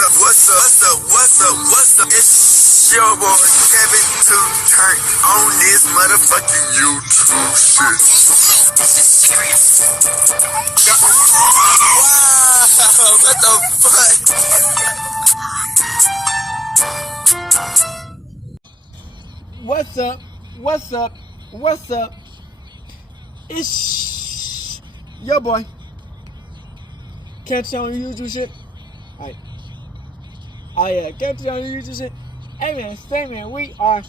What's up? It's your boy Kevin to turn on this motherfucking YouTube shit. This is serious. Wow, what the fuck? What's up? It's your boy. Catch you on YouTube shit. Alright. Oh yeah, catch you on YouTube shit. Hey man, say man, we are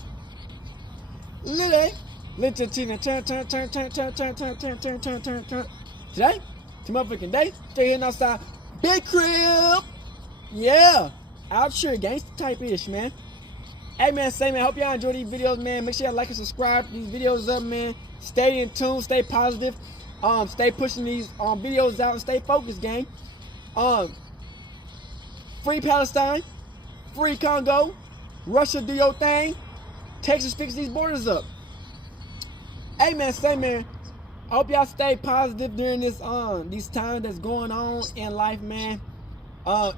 today. Today, it's motherfucking day. Stay here outside. Big crib. Yeah. Out here, gangsta type ish, man. Hey man, say man, hope y'all enjoy these videos, man. Make sure y'all like and subscribe these videos up, man. Stay in tune, stay positive. Stay pushing these videos out and stay focused, gang. Free Palestine, free Congo, Russia do your thing, Texas fix these borders up. Hey man, say man, I hope y'all stay positive during this these times that's going on in life, man.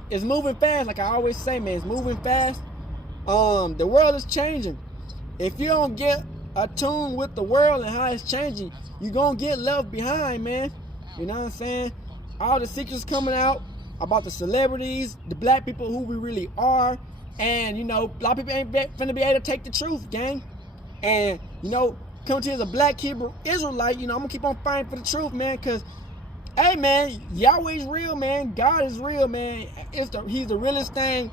It's moving fast, like I always say, man. It's moving fast. The world is changing. If you don't get attuned with the world and how it's changing, you're gonna get left behind, man. You know what I'm saying? All the secrets coming out about the celebrities, the black people, who we really are, and you know, a lot of people ain't finna be able to take the truth, gang. And you know, come to you as a black Hebrew Israelite, you know, I'm gonna keep on fighting for the truth, man, cause hey man, Yahweh's real, man. God is real, man. He's the realest thing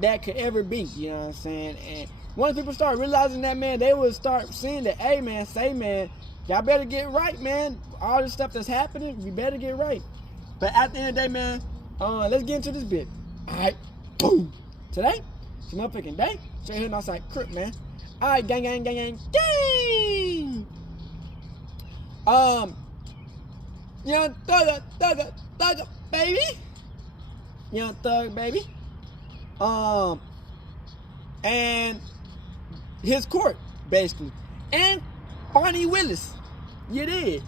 that could ever be, you know what I'm saying? And once people start realizing that, man, they will start seeing that, hey man, say man, y'all better get right, man. All this stuff that's happening, we better get right. But at the end of the day, man, let's get into this bit. Alright, boom. Today, it's a motherfucking day. Straight here outside Crip, man. Alright, gang. Young Thugg, baby. Young Thugg, baby. And his court, basically. And Fani Willis. You did.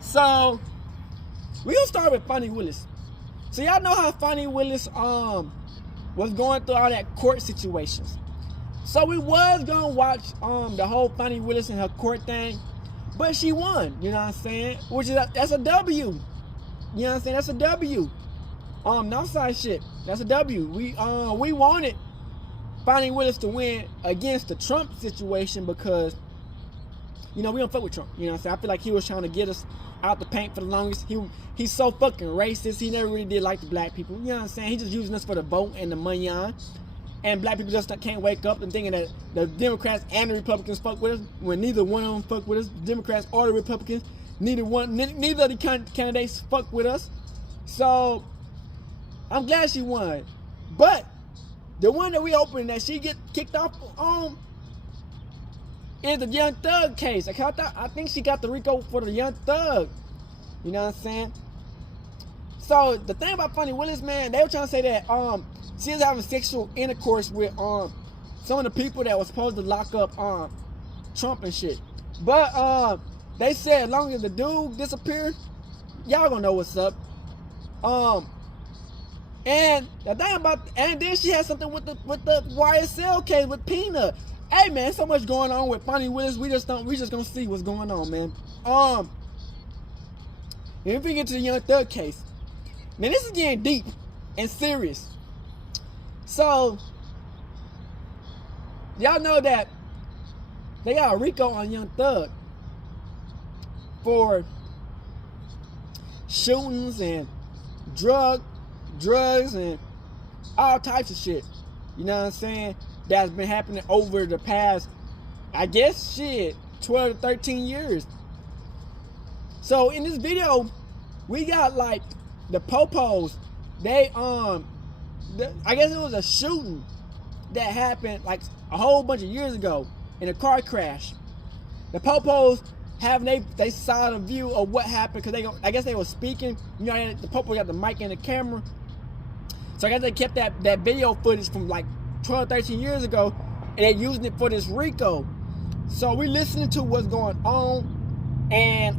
So, we're gonna start with Fani Willis. So y'all know how Fani Willis was going through all that court situations. So we was gonna watch the whole Fani Willis and her court thing, but she won, you know what I'm saying? That's a W. You know what I'm saying? That's a W. No side shit. That's a W. We wanted Fani Willis to win against the Trump situation because, you know, we don't fuck with Trump. You know what I'm saying? I feel like he was trying to get us out the paint for the longest. He's so fucking racist. He never really did like the black people. You know what I'm saying? He's just using us for the vote and the money on. And black people just can't wake up and thinking that the Democrats and the Republicans fuck with us when neither one of them fuck with us. The Democrats or the Republicans, neither of the candidates fuck with us. So I'm glad she won. But the one that we opened that she get kicked off on is the Young Thugg case. I think she got the RICO for the Young Thugg. You know what I'm saying? So the thing about Fani Willis, man, they were trying to say that she was having sexual intercourse with some of the people that was supposed to lock up Trump and shit. But they said as long as the dude disappeared, y'all gonna know what's up. And the thing about, and then she had something with the YSL case with Peanut. Hey man, so much going on with Fani Willis. We just gonna see what's going on, man. If we get to the Young Thugg case, man, this is getting deep and serious. So y'all know that they got a RICO on Young Thugg for shootings and drugs and all types of shit. You know what I'm saying? That's been happening over the past, I guess, 12 to 13 years. So in this video, we got like the popos. They I guess it was a shooting that happened like a whole bunch of years ago in a car crash. The popos having they saw the view of what happened because I guess they were speaking. You know, the popo got the mic and the camera. So I guess they kept that video footage from like 12, 13 years ago, and they're using it for this RICO. So we listening to what's going on, and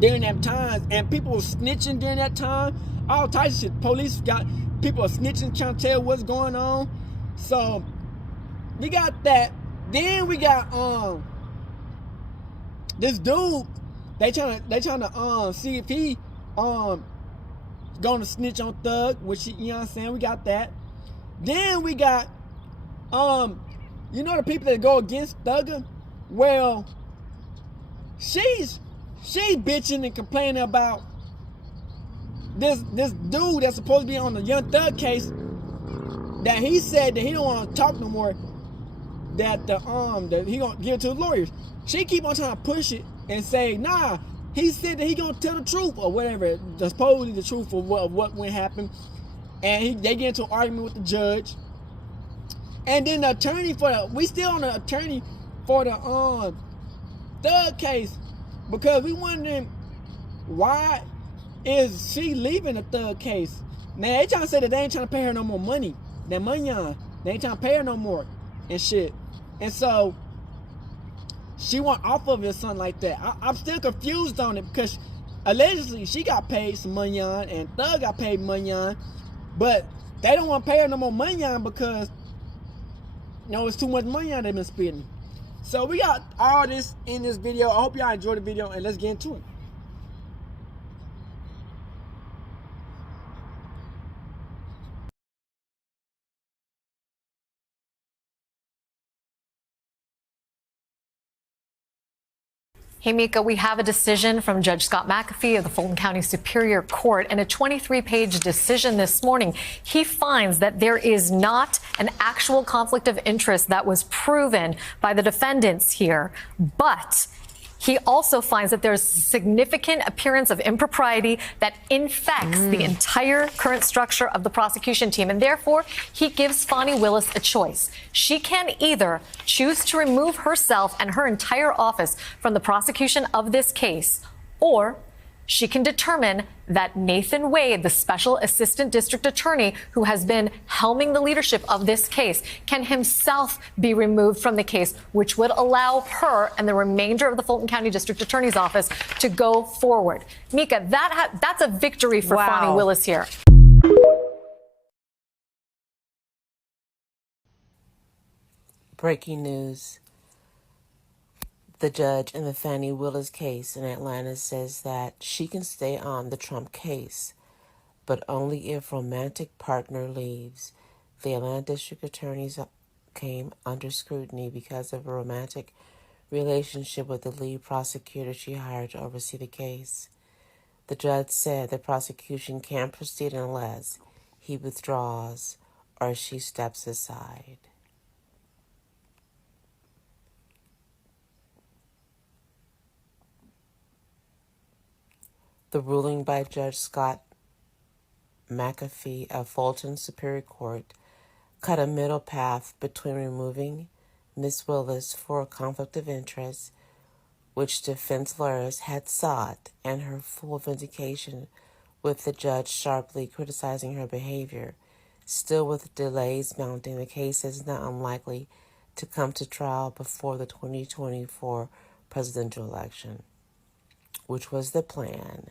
during that times, and people were snitching during that time all types of shit. Police got people are snitching, trying to tell what's going on. So we got that. Then we got this dude. They trying to see if he gonna snitch on Thugg, which you know what I'm saying. We got that. Then we got you know the people that go against Thugger. Well, she's bitching and complaining about this dude that's supposed to be on the Young Thug case, that he said that he don't want to talk no more, that that he gonna give it to the lawyers. She keep on trying to push it and say, nah, he said that he gonna tell the truth or whatever, supposedly the truth of what went happen. And they get into an argument with the judge. And then the attorney we still on the attorney for the Thug case, because we wondering why is she leaving the Thug case. Now they trying to say that they ain't trying to pay her no more money. That money they ain't trying to pay her no more and shit. And so she went off of it or something like that. I'm still confused on it, because allegedly she got paid some money on and Thug got paid money on, but they don't want to pay her no more money on because it's too much money on they've been spending. So we got all this in this video. I hope y'all enjoyed the video, and let's get into it. Hey, Mika, we have a decision from Judge Scott McAfee of the Fulton County Superior Court. In a 23-page decision this morning, he finds that there is not an actual conflict of interest that was proven by the defendants here, but he also finds that there's significant appearance of impropriety that infects the entire current structure of the prosecution team. And therefore, he gives Fani Willis a choice. She can either choose to remove herself and her entire office from the prosecution of this case, or she can determine that Nathan Wade, the special assistant district attorney who has been helming the leadership of this case, can himself be removed from the case, which would allow her and the remainder of the Fulton County District Attorney's Office to go forward. Mika, that's a victory for Fani Willis here. Breaking news. The judge in the Fani Willis case in Atlanta says that she can stay on the Trump case, but only if romantic partner leaves. The Atlanta District Attorneys came under scrutiny because of a romantic relationship with the lead prosecutor she hired to oversee the case. The judge said the prosecution can't proceed unless he withdraws or she steps aside. The ruling by Judge Scott McAfee of Fulton Superior Court cut a middle path between removing Ms. Willis for a conflict of interest, which defense lawyers had sought, and her full vindication, with the judge sharply criticizing her behavior. Still, with delays mounting, the case is not unlikely to come to trial before the 2024 presidential election, which was the plan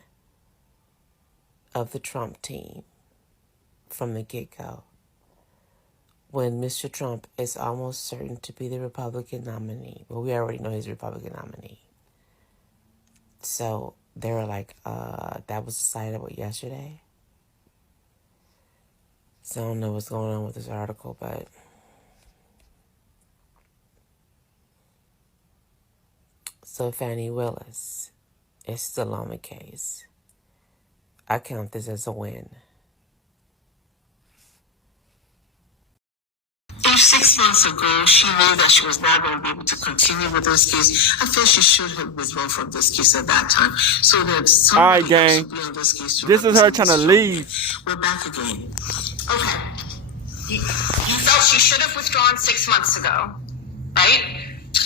of the Trump team from the get-go, when Mr. Trump is almost certain to be the Republican nominee. Well, we already know he's a Republican nominee. So they were like, that was decided yesterday. So I don't know what's going on with this article, but so Fani Willis is still on the case. I count this as a win. If 6 months ago she knew that she was not going to be able to continue with this case, I feel she should have withdrawn from this case at that time. So that somebody else would be on this case. This is her trying to leave. We're back again. Okay. You felt she should have withdrawn 6 months ago, right?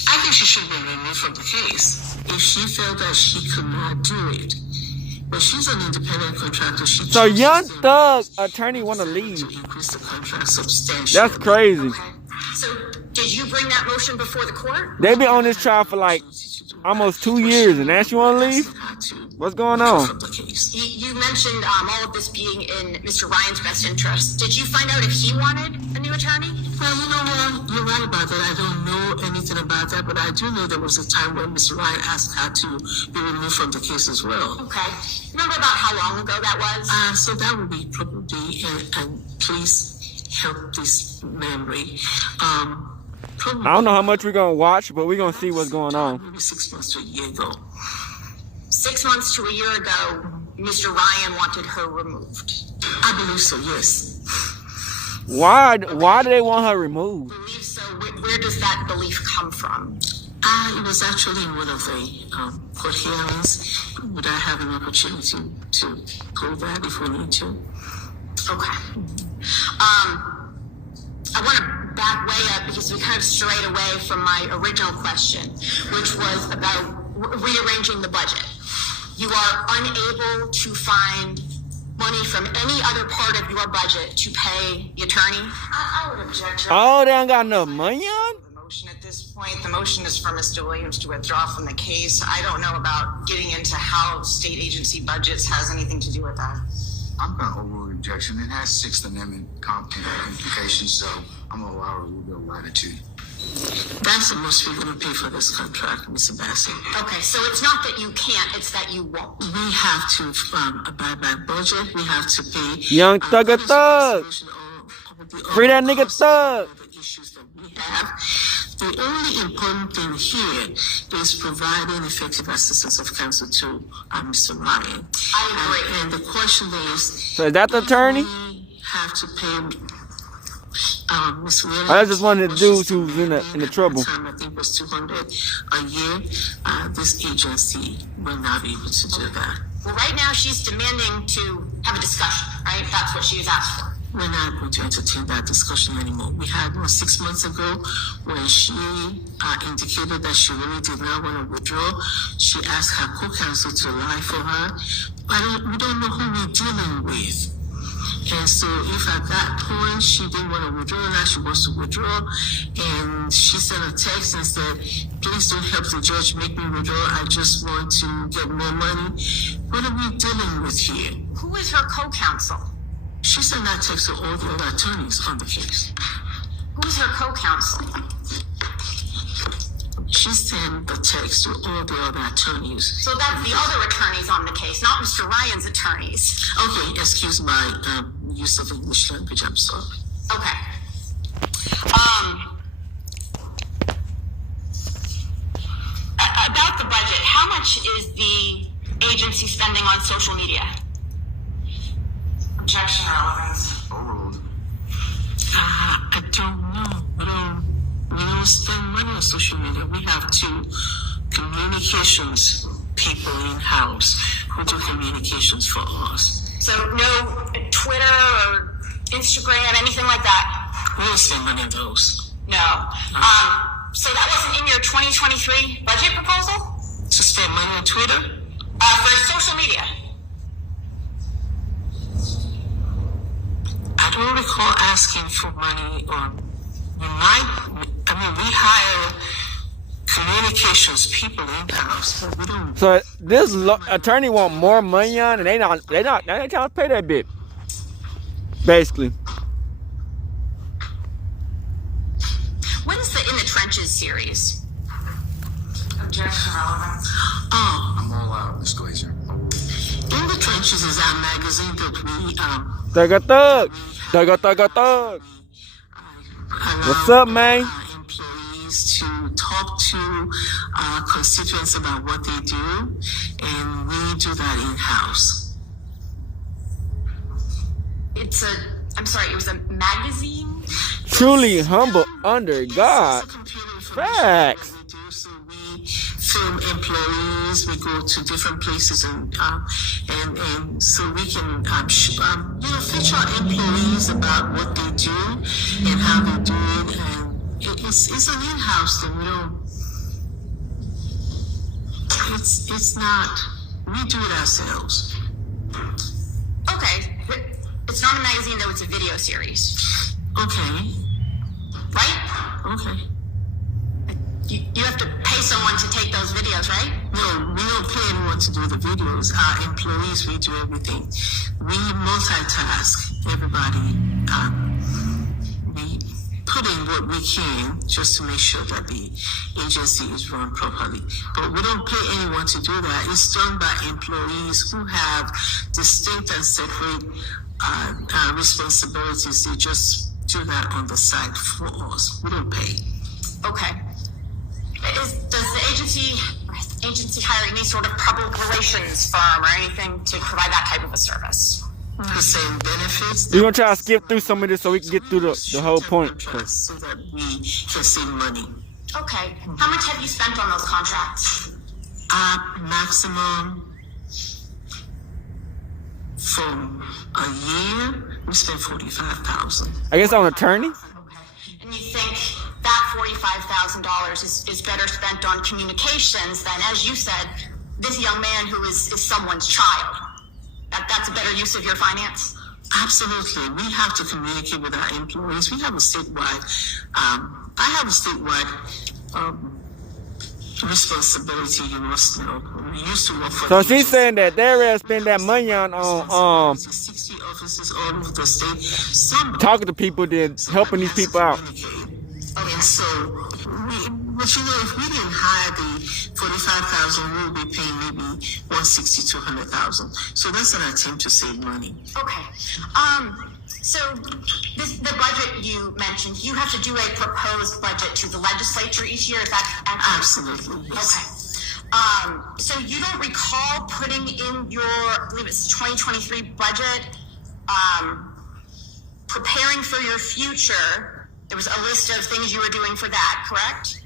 I think she should have been removed from the case if she felt that she could not do it. But she's an independent contractor. So Young Thug attorney want to leave. To increase the contract substantially. That's crazy. Okay. So did you bring that motion before the court? They been on this trial for like almost 2 years, and now she want to leave? What's going on? From the case. You mentioned all of this being in Mr. Ryan's best interest. Did you find out if he wanted a new attorney? Well, you know what? You're right about that. I don't know anything about that, but I do know there was a time when Mr. Ryan asked her to be removed from the case as well. Okay. Remember about how long ago that was? So that would be probably, and please help this memory. Probably, I don't know how much we're gonna watch, but we're gonna see what's going on. Maybe 6 months to a year ago. 6 months to a year ago, Mr. Ryan wanted her removed. I believe so, yes. Why do they want her removed? Believe so. Where does that belief come from? It was actually in one of the court hearings. Would I have an opportunity to go that if we need to? Okay. I want to back way up because we kind of strayed away from my original question, which was about rearranging the budget. You are unable to find money from any other part of your budget to pay the attorney? I would object. Oh, they don't got enough money on? The motion at this point, the motion is for Mr. Williams to withdraw from the case. I don't know about getting into how state agency budgets has anything to do with that. I'm going to overrule the objection. It has Sixth Amendment implications, so I'm going to allow a little bit of latitude. That's the most we're going to pay for this contract, Mr. Bassett. Okay, so it's not that you can't, it's that you won't. We have to abide by budget. We have to pay. Young Thugger Thug. Free that nigga Thug. The issues that we have. The only important thing here is providing effective assistance of counsel to Mr. Ryan. I agree. And the question is, So is that the attorney? we have to pay Ms. Willis. I just wanted the dudes who was in the trouble. At the time, I think it was $200 a year. This agency will not be able to do that. Well, right now she's demanding to have a discussion, right? That's what she was asked for. We're not going to entertain that discussion anymore. We had one 6 months ago when she indicated that she really did not want to withdraw. She asked her co-counsel to lie for her. We don't know who we're dealing with. And so if at that point she didn't want to withdraw, now she wants to withdraw, and she sent a text and said, please don't help the judge make me withdraw, I just want to get more money. What are we dealing with here? Who is her co-counsel? She sent that text to all the other attorneys on the case. Who is her co-counsel? She sent the text to all the other attorneys. So that's the other attorneys on the case, not Mr. Ryan's attorneys. Okay, excuse my use of English language, I'm sorry. Okay. About the budget, how much is the agency spending on social media? Objection or relevance? Overruled. I don't know. We don't spend money on social media. We have two communications people in-house who do communications for us. So no Twitter or Instagram, anything like that? We don't spend money on those. No. So that wasn't in your 2023 budget proposal? To spend money on Twitter? For social media? I don't recall asking for money on. We hire communications people in-house, but we don't. So this attorney want more money on, and they not trying to pay that bit. Basically. When's the In the Trenches series? Objection or relevance? I'm all out, Ms. Glazer. In the Trenches is our magazine that we Thugger Thug. Thugger Thugger Thug. What's up, man? Employees to talk to constituents about what they do, and we do that in-house. It was a magazine? Truly humble under God. Facts. So we film employees. We go to different places and so we can feature employees about what they do and how they do it. And it's an in-house thing. We don't. It's not. We do it ourselves. Okay. It's not a magazine, though. It's a video series. Okay. Right? Okay. You have to pay someone to take those videos, right? No, we don't pay anyone to do the videos. Our employees, we do everything. We multitask. Everybody, we put in what we can just to make sure that the agency is run properly. But we don't pay anyone to do that. It's done by employees who have distinct and separate responsibilities. They just do that on the side for us. We don't pay. Okay. Does the agency hire any sort of public relations firm or anything to provide that type of a service? The same benefits. We're gonna try to skip through some of this so we can get through the whole point. So that we can save money. Okay. How much have you spent on those contracts? Maximum for a year, we spent $45,000. I guess on attorney. Okay. And you think that $45,000 is better spent on communications than, as you said, this young man who is someone's child? That's a better use of your finance? Absolutely. We have to communicate with our employees. We have a statewide, I have a statewide responsibility, you know, we used to work for. So she's saying that they're ready to spend that money on 60 offices all over the state. Some talking to people, then helping these people out. And so, but you know, if we didn't hire the 45,000, we would be paying maybe 160, 200,000. So that's an attempt to save money. Okay. So the budget you mentioned, you have to do a proposed budget to the legislature each year. Is that accurate? Absolutely. Yes. Okay. So you don't recall putting in your, I believe it's 2023 budget, preparing for your future. There was a list of things you were doing for that, correct?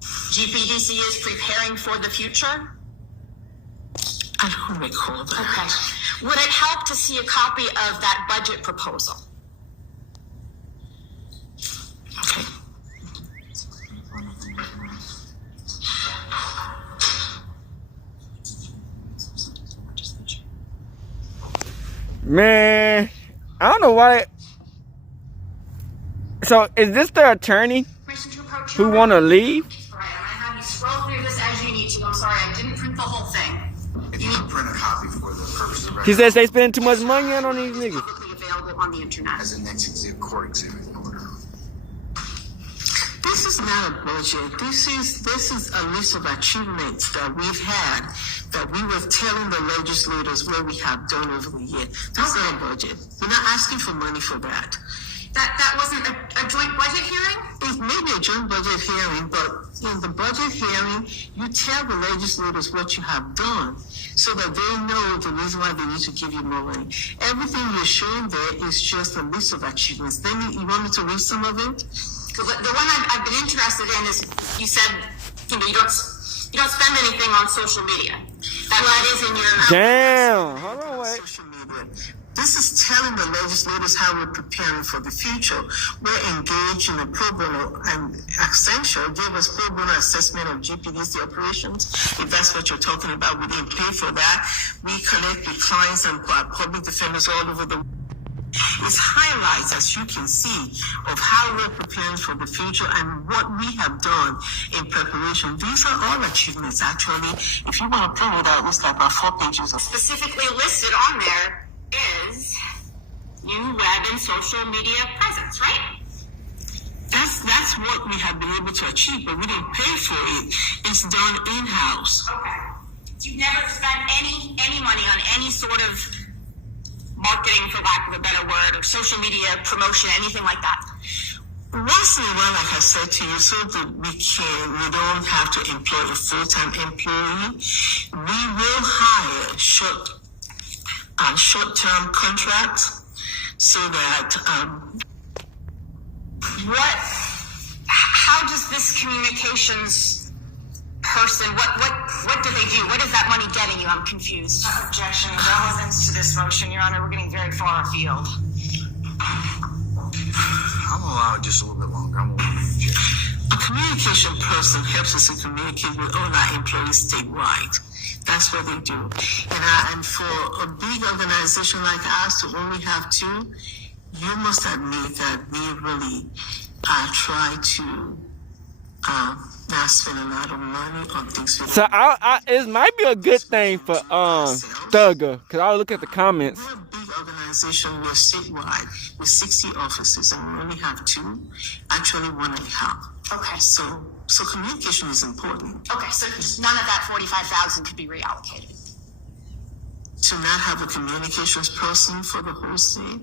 GPDC is preparing for the future? I don't recall that. Okay. Would it help to see a copy of that budget proposal? Okay. Man, I don't know why. So is this the attorney who want to leave? All right, I'm going to have you scroll through this as you need to. I'm sorry, I didn't print the whole thing. If you can print a copy for the purpose of She says they spending too much money on these niggas. Publicly available on the internet. as a next court exhibit order. This is not a budget. This is a list of achievements that we've had that we were telling the legislators what we have done over the year. That's not a budget. We're not asking for money for that. That wasn't a joint budget hearing? It may be a joint budget hearing, but in the budget hearing, you tell the legislators what you have done so that they know the reason why they need to give you more money. Everything you're showing there is just a list of achievements. Then you want me to read some of it? The one I've been interested in is you said, you know, you don't spend anything on social media. That is in your... Damn. Hold on, wait. Social media. This is telling the legislators how we're preparing for the future. We're engaged in a pro bono, and Accenture gave us pro bono assessment of GPDC operations. If that's what you're talking about, we didn't pay for that. We connect with clients and public defenders all over the world. It's highlights, as you can see, of how we're preparing for the future and what we have done in preparation. These are all achievements, actually. If you want to print it out, it's like about 4 pages of... Specifically listed on there is new web and social media presence, right? That's what we have been able to achieve, but we didn't pay for it. It's done in-house. Okay. So you've never spent any money on any sort of marketing, for lack of a better word, or social media promotion, anything like that? Once in a while, like I said to you, so that we don't have to employ a full-time employee, we will hire short-term contracts so that how does this communications person, what do they do? What is that money getting you? I'm confused. Objection. Relevance to this motion, Your Honor. We're getting very far afield. I'm allowed just a little bit longer. I'm going to object. a communication person helps us to communicate with all our employees statewide. That's what they do. And for a big organization like ours to only have two, you must admit that we really try to not spend a lot of money on things. So it might be a good thing for Thugger, because I'll look at the comments. We're a big organization. We're statewide with 60 offices, and we only have 2. Actually, 1.5. Okay. So communication is important. Okay, so none of that 45,000 could be reallocated. To not have a communications person for the whole state.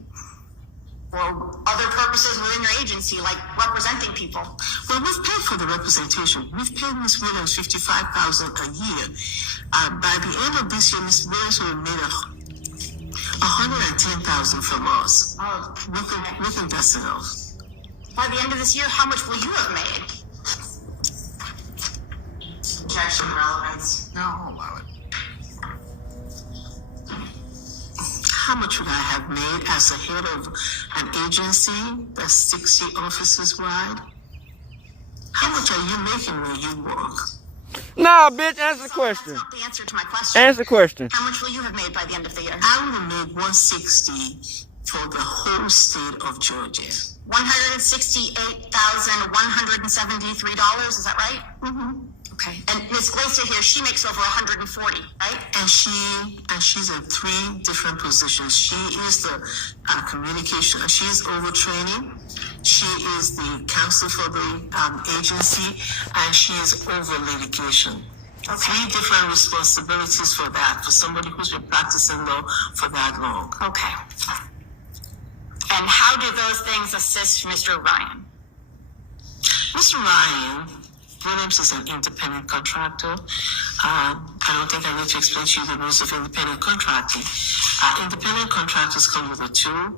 Or other purposes within your agency, like representing people. Well, we've paid for the representation. We've paid Ms. Williams $55,000 a year. By the end of this year, Ms. Williams will have made $110,000 from us. We think that's enough. By the end of this year, how much will you have made? Objection, relevance. No, I'll allow it. How much would I have made as a head of an agency that's 60 offices wide? How much are you making when you work? Nah, bitch, answer the question. That's not the answer to my question. Answer the question. How much will you have made by the end of the year? I would have made $160 for the whole state of Georgia. $168,173, is that right? Mm-hmm. Okay. And Ms. Glacier here, she makes over 140, right? And she's in 3 different positions. She is the communication. She's over training. She is the counsel for the agency, and she is over litigation. Okay. 3 different responsibilities for that, for somebody who's been practicing law for that long. Okay. And how do those things assist Mr. Ryan? Mr. Ryan Williams is an independent contractor. I don't think I need to explain to you the rules of independent contracting. Independent contractors come with a tool.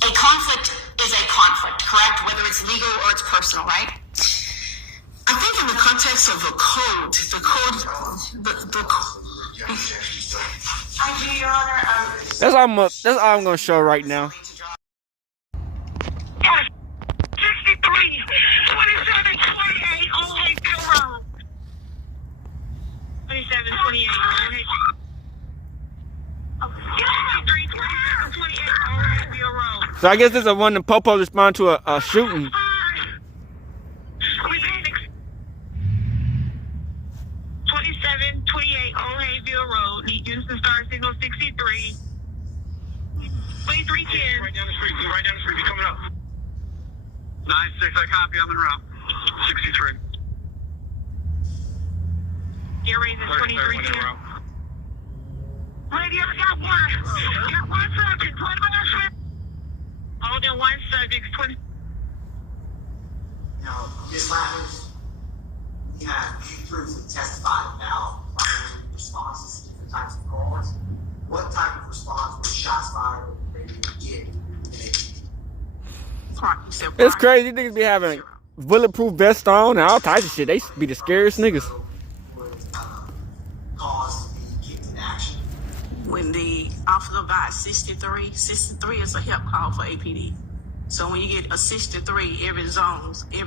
A conflict is a conflict, correct? Whether it's legal or it's personal, right? I think in the context of a code, the I do, Your Honor. That's all I'm gonna show right now. 2728. So I guess this is one the Popo respond to a shooting. 2728 Old Hayville Road. Need Houston Star Signal 63. 2310. Right down the street. Right down the street. You coming up? 96. I copy. I'm en route. 63. Your raise is 2310. Radio got one. Got one subject. 21. Hold on, one subject. 20. Now, Ms. Lathers, we have proof that testified about responses to different types of calls. What type of response was shots fired or maybe get? It's crazy. Niggas be having bulletproof vests on and all types of shit. They be the scariest niggas. Cause to be kicked in action. When the officer got 63 is a help call for APD. So when you get a 63, every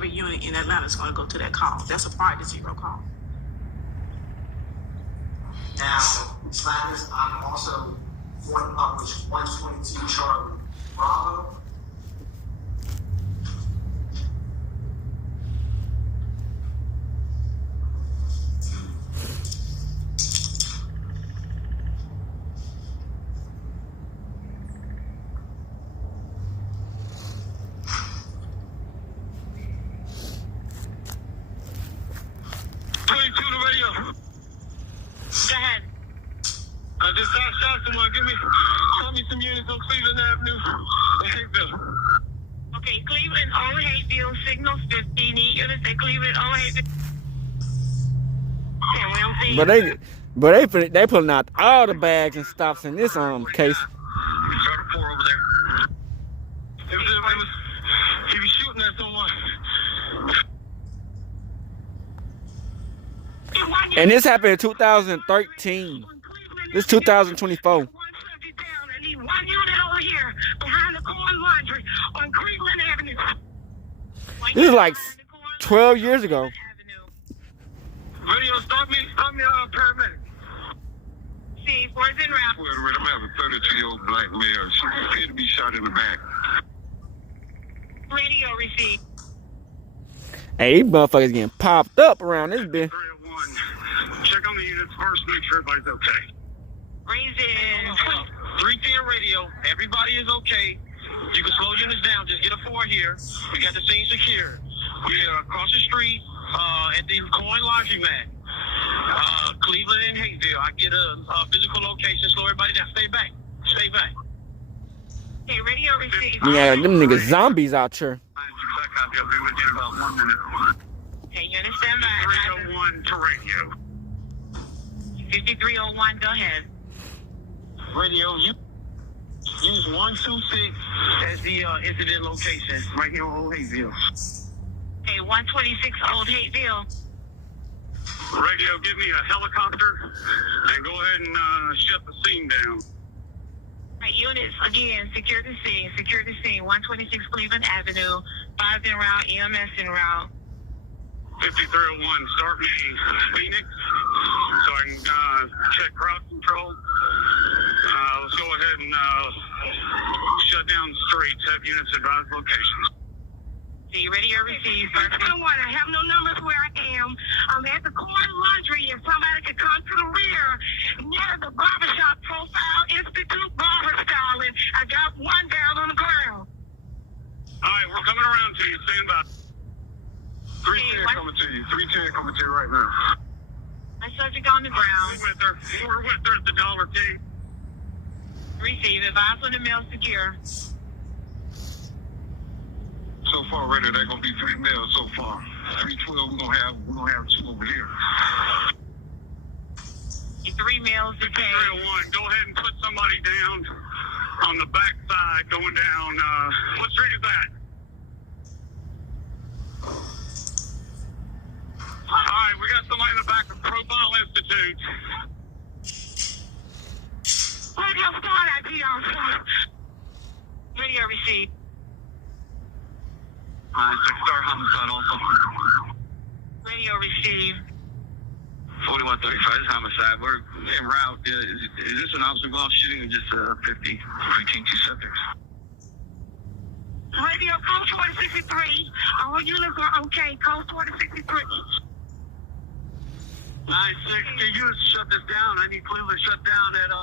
unit in Atlanta is going to go to that call. That's a prior to 0 call. Now, Ms. Lathers, I'm also going to publish 122 Charlie Bravo. Tell me some units on Cleveland Avenue. Hayville. Okay, Cleveland, Old Hayville, signals 50. Need units at Cleveland, Old Hayville. Okay, we don't see. But they pulling out all the bags and stops in this case. Over there. He was shooting at someone. And this happened in 2013. This is 2024. One unit over here behind the corn laundry on Cleveland Avenue. This is like 12 years ago. Video, stop me, paramedic. See, where's in route? Wait, I'm having a 32-year-old black male. She appeared to be shot in the back. Radio receipt. Hey, these motherfuckers getting popped up around this bitch. 301. Check on the units first, make sure everybody's okay. Reason. 310 radio. Everybody is okay. You can slow units down. Just get a 4 here. We got the scene secure. We are across the street at the Coin Laundromat. Cleveland and Hayesville. I get a physical location. Slow everybody down. Stay back. Stay back. Okay, radio received. Yeah, them niggas zombies out here. I'll be with you in about 1 minute. Okay, you understand that? 301 to radio. 5301, go ahead. Radio, you use 126 as the incident location right here on Old Hayesville. Okay, 126 Old Hateville. Radio, give me a helicopter and go ahead and shut the scene down. Right, units, again, secure the scene. 126 Cleveland Avenue, 5 en route, EMS en route. 5301, start me Phoenix so I can check crowd control. Let's go ahead and shut down the streets, have units advise locations. See, radio received. I have no numbers where I am. I'm at the Coin Laundry. If somebody could come to the rear near the barbershop Profile Institute barber styling. I got one down on the ground. All right, we're coming around to you. Stand by. 310 coming to you. 310 coming to you right now. My subject on the ground. We're with her at the Dollar King. Receive. Advise on the mail secure. So far, Raider, they're gonna be 3 males so far. 312, we're gonna have 2 over here. 3 males to take. 301, go ahead and put somebody down on the back side, going down. What street is that? All right, we got somebody in the back of Profile Institute. Radio start ID on start. Radio received. Star homicide also. Radio received. 4135 is homicide. We're en route. Is this an observable shooting or just 50? 2 subjects. Radio code 4063. All units are okay. Code 4063. 96. Can you shut this down? I need Cleveland shut down at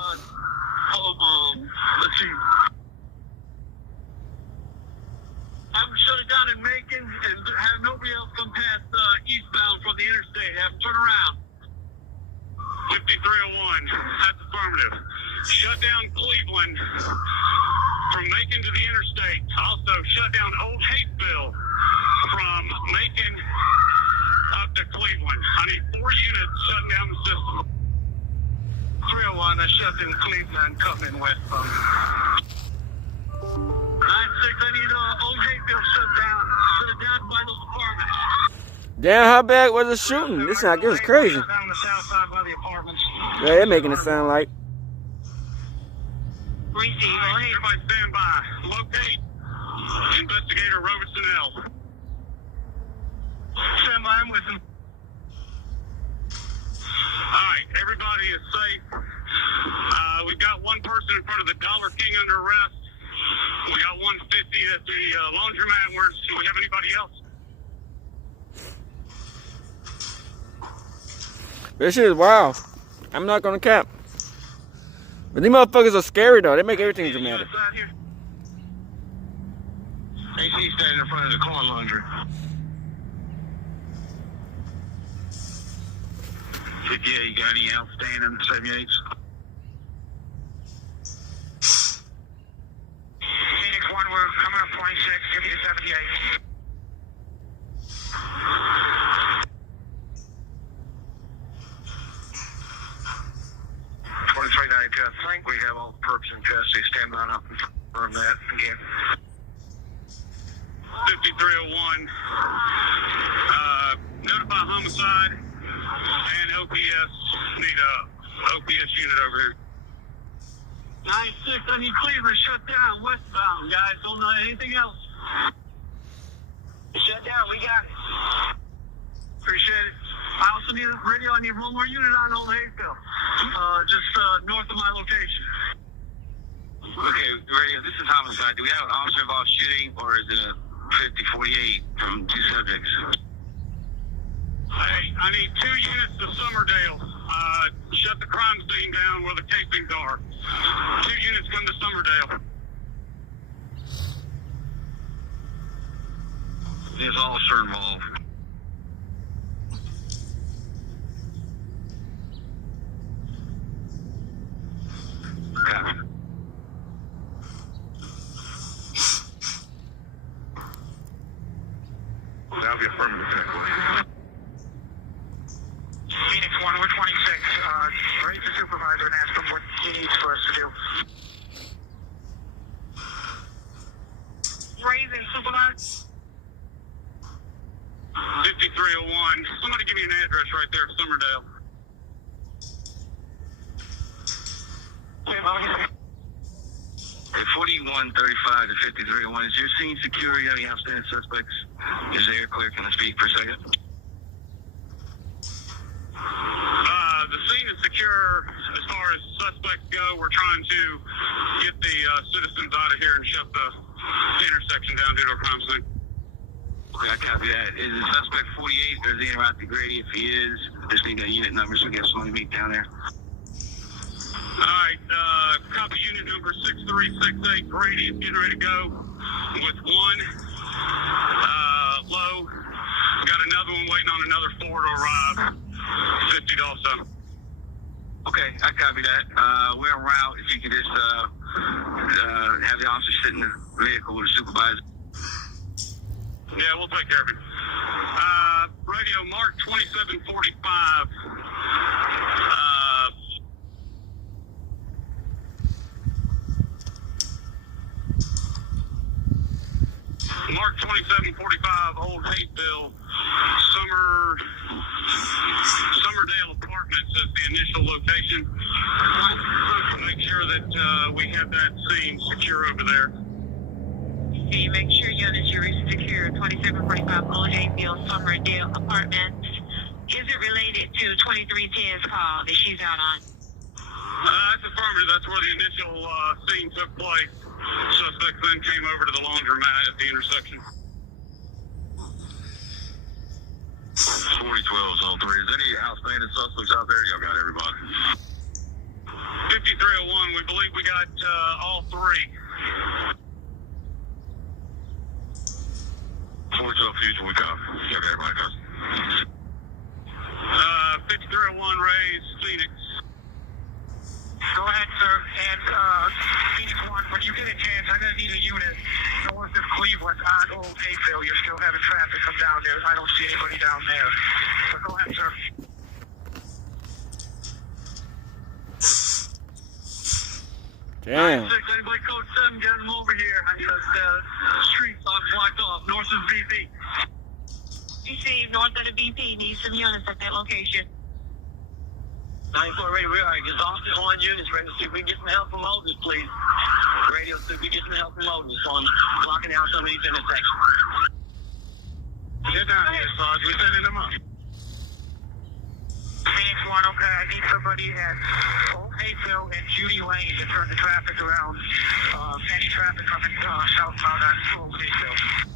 let's see. I'm shut it down in Macon and have nobody else come past eastbound from the interstate. Have them turn around. 5301. That's affirmative. Shut down Cleveland from Macon to the interstate. Also shut down Old Hateville from Macon up to Cleveland. I need 4 units shutting down the system. 301, I shut in Cleveland, coming westbound. 96, I need Old Hayesville shut down. Shut it down by those apartments. Damn, how bad was the shooting? This sound like it's crazy. Shut down the south side by the apartments. Yeah, they're making it sound like. Receive. Everybody stand by. Locate Investigator Robertson L. Stand by, I'm with him. Alright, everybody is safe. We've got 1 person in front of the Dollar King under arrest. We got 150 at the laundromat. Do we have anybody else? This shit is wild. I'm not gonna cap. But these motherfuckers are scary though. They make everything dramatic. AC standing in front of the Coin Laundry. 58, you got any outstanding 78s? Phoenix 1, we're coming up 26, give me the 78. 2390 Jeff, I think we have all the perps and tests. Stand by up and confirm that again. 5301, notify homicide and OPS. Need a OPS unit over here. 96, I need Cleveland shut down westbound, guys. Don't know anything else. Shut down, we got it. Appreciate it. I also need a radio. I need 1 more unit on Old Hayesville. Just north of my location. Okay, radio, this is homicide. Do we have an officer involved shooting or is it a 50-48 from 2 subjects? Hey, I need 2 units to Summerdale. Shut the crime scene down where the casings are. 2 units come to Summerdale. This officer involved. Copy. That'll be affirmative. Phoenix 1, we're 26. Raise the supervisor and ask him what he needs for us to do. Raising supervisor. 5301. Somebody give me an address right there, Summerdale. Hey, 4135 to 5301. Is your scene secure? You have any outstanding suspects? Is the air clear? Can I speak for a second? The scene is secure as far as suspects go. We're trying to get the citizens out of here and shut the intersection down due to a crime scene. Okay, I copy that. Is the suspect 48 or is he around the Grady? If he is, just need a unit number so we can have somebody meet down there. Alright, copy unit number 6368. Grady is getting ready to go with 1. Low. Got another one waiting on another 4 to arrive. 50 also. Okay, I copy that. We're en route. If you could just have the officer sit in the vehicle with the supervisor. Yeah, we'll take care of it. Radio Mark 2745. Mark 2745, Old Hateville, Summerdale Apartments is the initial location. Make sure that we have that scene secure over there. Okay, make sure units are secure. 2745 Old Hateville, Summerdale Apartments. Is it related to 2310's call that she's out on? That's affirmative. That's where the initial scene took place. Suspects then came over to the laundromat at the intersection. 4012 is all 3. Is any outstanding suspects out there? Y'all got everybody. 5301, we believe we got all 3. 4012 future, we got. Y'all got everybody, guys. 5301, Rays, Phoenix. Go ahead, sir. And Phoenix 1, when you get a chance, I'm going to need a unit north of Cleveland on Old Hayfield. You're still having traffic come down there. I don't see anybody down there. So go ahead, sir. Damn. 9-6, anybody code 7, get them over here. Streets are blocked off, north of BP. Received, north of the BP. Need some units at that location. 94 radio, we are exhausted on units, ready to see if we can get some help from Moses, please. Radio, see if we can get some help from Moses on blocking out some of these intersections. They're down here, Sarge. We're sending them up. Phoenix 1, okay. I need somebody at Old Hayfield and Judy Lane to turn the traffic around. Any traffic coming southbound on Old Hayfield.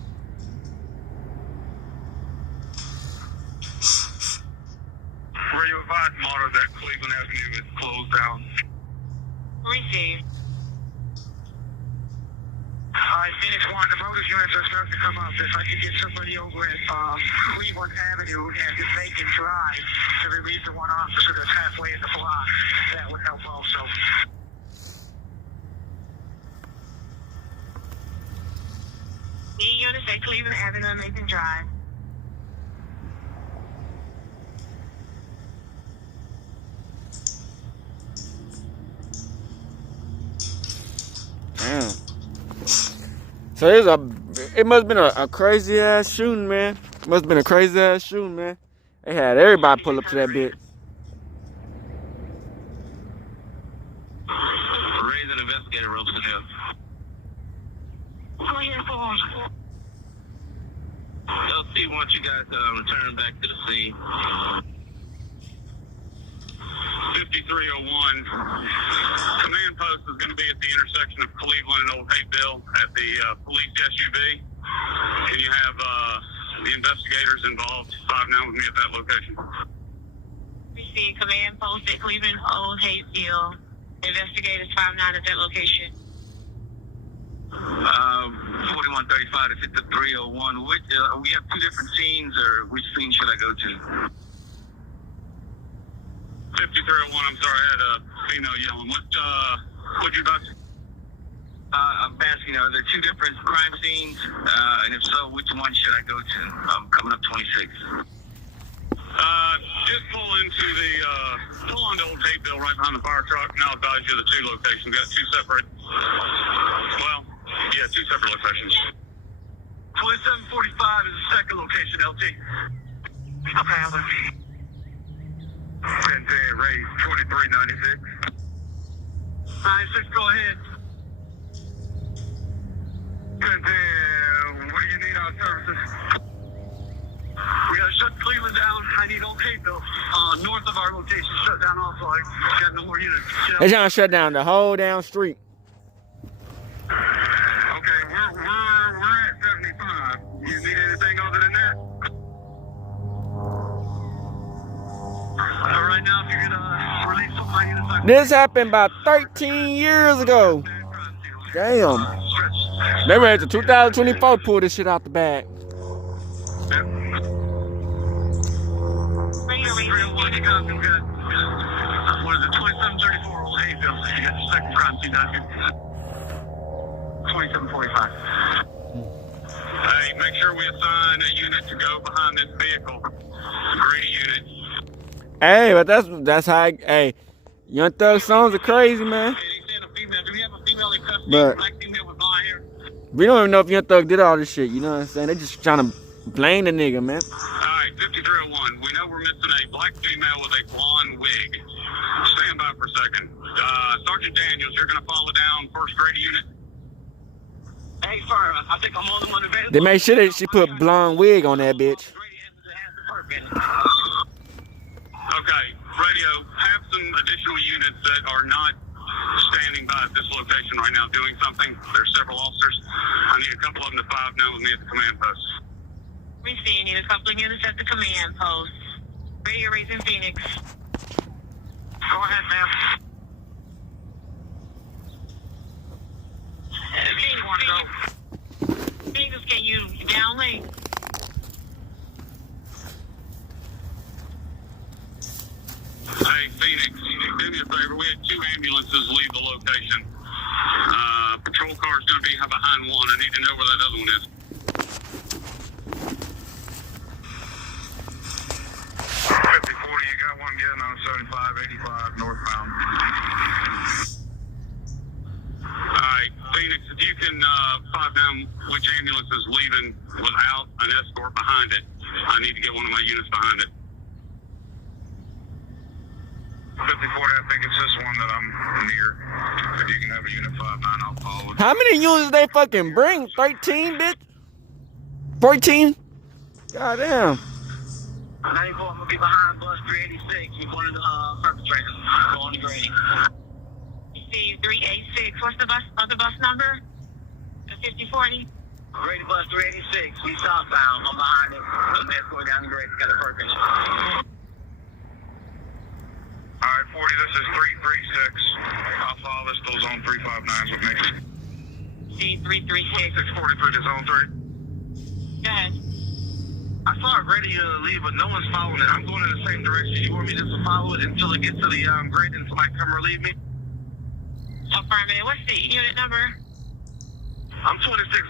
Radio advise model that Cleveland Avenue is closed down. Received. Phoenix 1, the motor units are starting to come up. If I could get somebody over at Cleveland Avenue and if they can drive to relieve the one officer that's halfway in the block, that would help also. The units at Cleveland Avenue and they can drive. Damn. So it must have been a crazy ass shooting, man. Must have been a crazy ass shooting, man. They had everybody pull up to that bit. Raise an investigator ropes to him. LT wants you guys to return back to the scene. 5301. Command post is going to be at the intersection of Cleveland and Old Hayfield at the police SUV. And you have the investigators involved 5-9 with me at that location. Received command post at Cleveland Old Hayfield. Investigators 5-9 at that location. 4135 to 5301. Which, we have two different scenes, or which scene should I go to? 5301, I'm sorry, I had a female yelling. What you about to? I'm asking, are there two different crime scenes? And if so, which one should I go to? Coming up 26. Just pull onto Old Hayfield right behind the fire truck, and I'll advise you of the two locations. Got two separate locations. 2745 is the second location, LT. Okay, I'll look. 10 raise 2396. 96, go ahead. 10, what do you need our services? We gotta shut Cleveland down. I need Old Hayfield. North of our location, shut down also. I got no more units. They're trying to shut down the whole damn street. Okay, we're at 75. You need anything other than that? Right now, if you could release some of my units. This happened about 13 years ago. Damn. They were at the 2024 pull this shit out the bag. What is it, 2734 Old Hayfield? You got the second crime scene down here. 2745. Hey, make sure we assign a unit to go behind this vehicle. Greedy unit. Hey, but that's how. Hey, Young Thug songs are crazy, man. Do we have a female in custody? But Black female with blonde hair? we don't even know if Young Thug did all this shit. You know what I'm saying? They just trying to blame the nigga, man. Alright, 5301. We know we're missing a black female with a blonde wig. Stand by for a second. Sergeant Daniels, you're going to follow down first grade unit. Hey, sir, I think I'm on the one available. They made sure that she put blonde wig on that bitch. Okay, radio, have some additional units that are not standing by at this location right now doing something. There's several officers. I need a couple of them to 5-9 with me at the command post. We see you need a couple of units at the command post. Radio raising Phoenix. Go ahead, ma'am. Phoenix, can you downlink? Hey, Phoenix, do me a favor. We had 2 ambulances leave the location. Patrol car's going to be behind one. I need to know where that other one is. 5040, you got one getting on 7585 northbound. Alright, Phoenix, if you can 5-9 which ambulance is leaving without an escort behind it, I need to get one of my units behind it. 5040, I think it's this one that I'm near. If you can have a unit 5-9, I'll follow it. How many units they fucking bring? 13, bitch? 14? Goddamn. 94, I'm going to be behind bus 386. You're one of the perpetrators. Going to Grady. See 386. What's the other bus number? 5040. Grady bus 386. We southbound. I'm behind it. I'm escorting down to Grady. Got a purpose. Alright, 40, this is 336. I'll follow this to zone 359 with me. See 336. 643 to zone 3. Go ahead. I saw it ready to leave, but no one's following it. I'm going in the same direction. You want me just to follow it until it gets to the grid and somebody come relieve me? Affirmative. What's the unit number? I'm 26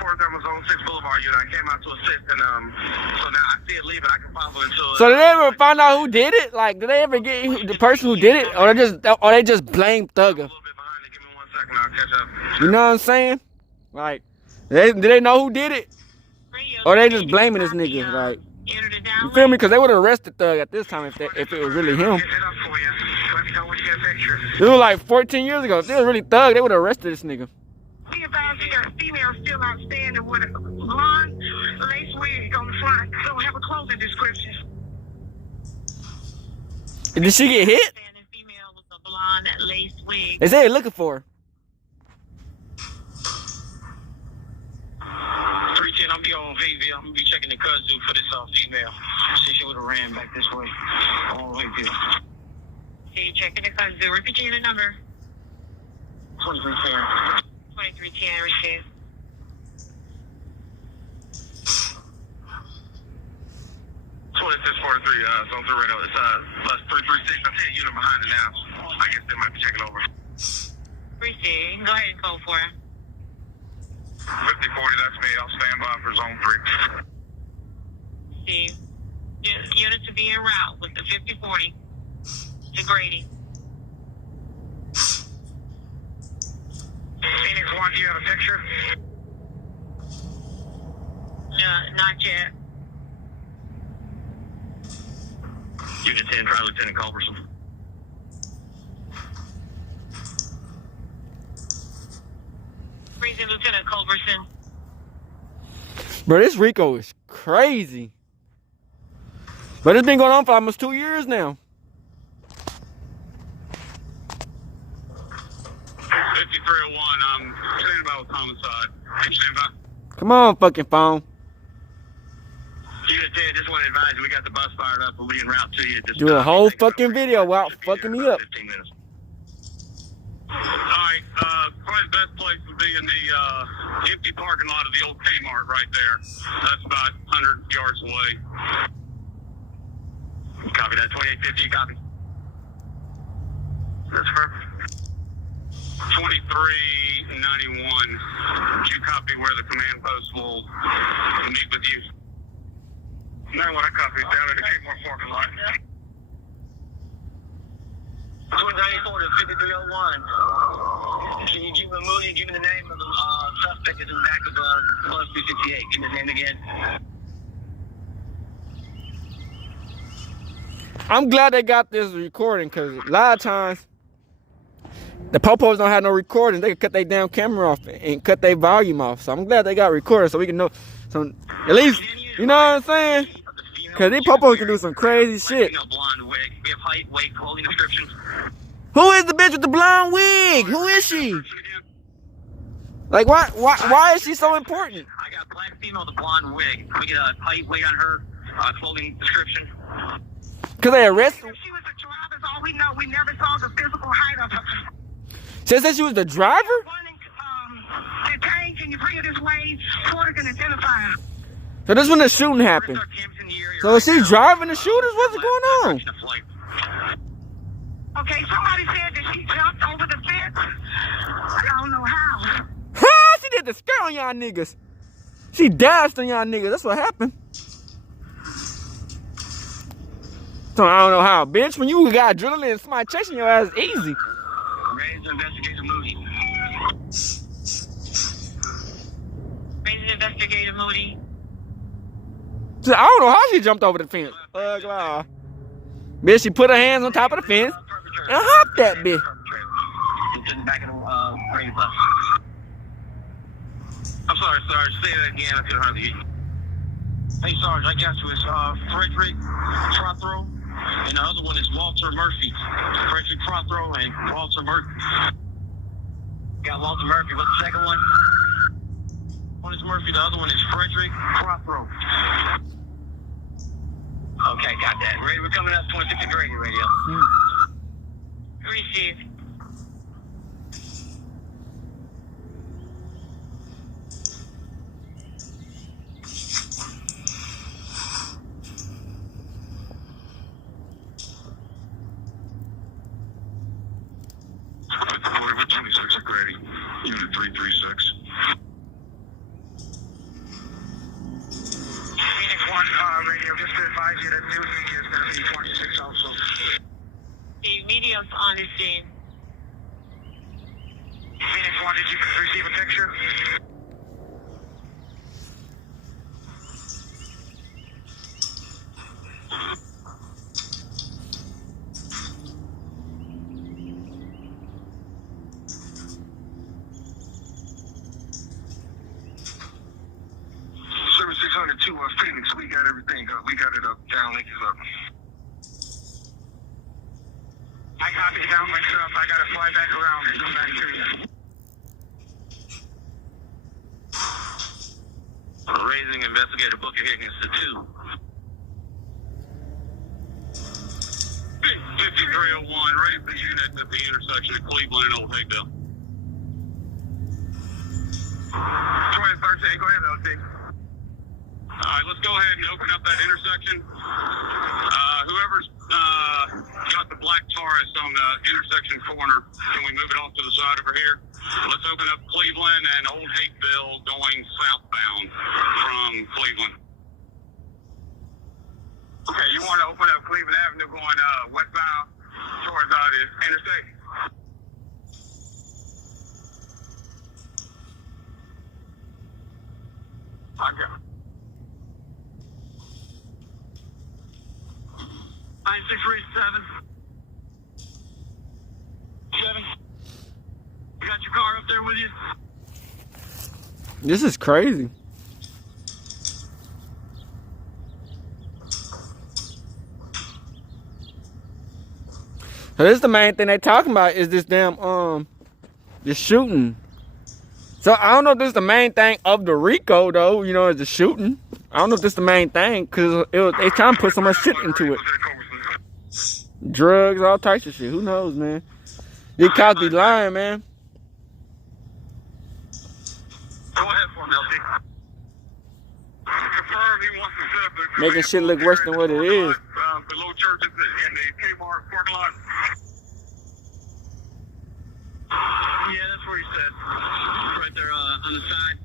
Fort Thermal Zone 6 Boulevard unit. I came out to assist, and so now I see it leaving. I can follow it until. So did they ever find out who did it? Like, did they ever get the person who did it, or they just blame Thugg? A little bit behind it. Give me 1 second. I'll catch up. You know what I'm saying? Like, did they know who did it, or they just blaming this nigga? Like, you feel me? Because they would have arrested Thugg at this time if it was really him. It was like 14 years ago. If it was really Thugg, they would have arrested this nigga. Be advised, you got a female still outstanding with a blonde lace wig on the front. Don't have a clothing description. Did she get hit? Female with a blonde lace wig. They say they're looking for her. 3 10, I'll be on Hayville. I'm going to be checking the kudzu for this female. She would have ran back this way. On Hayville. Okay, checking the kudzu. Repeat the number. 2310. 2310, receive. Zone 3 right over. It's bus 336. I'm seeing a unit behind it now. I guess they might be checking over. Receive. Go ahead and code for it. 5040, that's me. I'll stand by for zone 3. Receive. Unit to be en route with the 5040 to Grady. Phoenix 1, do you have a picture? Not yet. Unit 10, try Lieutenant Culberson. Freezing Lieutenant Culberson. Bro, this Rico is crazy. But it's been going on for almost 2 years now. 5301, I'm standing by with homicide. I'm standing by. Come on, fucking phone. Unit 10, just want to advise you, we got the bus fired up. We'll be en route to you. Just Do a whole fucking video without fucking me up. 15 minutes. Alright, probably the best place would be in the empty parking lot of the old Kmart right there. That's about 100 yards away. Copy that, 2850, copy. That's perfect. 2391, did you copy where the command post will meet with you? No, what I copy is down at the Kmart parking lot. 294 to 5301. Can you give me the name of the suspect in the back of bus 368? Give me the name again. I'm glad they got this recording because a lot of times the popos don't have no recording. They can cut their damn camera off and cut their volume off. So I'm glad they got recorded so we can know. So at least, you know what I'm saying? Because these popos can do some crazy shit. Blonde wig. We have height, weight, clothing descriptions. Who is the bitch with the blonde wig? Who is she? Like, why is she so important? I got black female with a blonde wig. Can we get a height, weight on her, clothing description? Because they arrested her. She was a driver, that's all we know. We never saw the physical height of her. She said she was the driver? Detained, can you bring her this way? Porter can identify her. So this is when the shooting happened. So is she driving the shooters? What's going on? Okay, somebody said that she jumped over the fence. I don't know how. Ha! She did the skirt on y'all niggas. She dashed on y'all niggas. That's what happened. So I don't know how, bitch. When you got adrenaline and somebody chasing your ass, it's easy. Ready to investigate a movie. Ready to investigate a Moody. I don't know how she jumped over the fence. Bitch, she put her hands on top of the fence and hopped that bitch. It's in the back of the green bus. I'm sorry, Sarge. Say that again. I feel hardly hear you. Hey, Sarge, I got you. It's Frederick Prothero, and the other one is Walter Murphy. Frederick Prothero and Walter Murphy. Got Walter Murphy. What's the second one? One is Murphy. The other one is Frederick Prothero. Okay, got that. Ready? We're coming up 26 and Grady radio. Receive. We're 26 and Grady. Unit 336. Phoenix 1 radio, just to advise you that new media is going to be 26 also. The media's on the scene. Phoenix 1, did you receive a picture? Phoenix, we got everything up. We got it up. Downlink is up. I copy downlink's up. I got to fly back around and come back to you. Investigator Booker Higgins to 2. 5301, ready for the unit at the intersection of Cleveland and Old Higdale. 2013, go ahead, LT. All right, let's go ahead and open up that intersection. Whoever's got the black Taurus on the intersection corner, can we move it off to the side over here? Let's open up Cleveland and Old Higdale going southbound from Cleveland. Okay, you want to open up Cleveland Avenue going westbound towards the interstate? Okay. 9637. 7. You got your car up there with you? This is crazy. So this is the main thing they talking about is this damn this shooting. So I don't know if this is the main thing of the RICO though, you know, is the shooting. I don't know if this is the main thing because they trying to put so much shit into it. Drugs, all types of shit. Who knows, man? These cops be lying, man. Go ahead for him, LT. Confirm he wants to set up the Making shit look worse than what it is. below churches and the Kmart parking lot. Yeah, that's where he said. Right there on the side.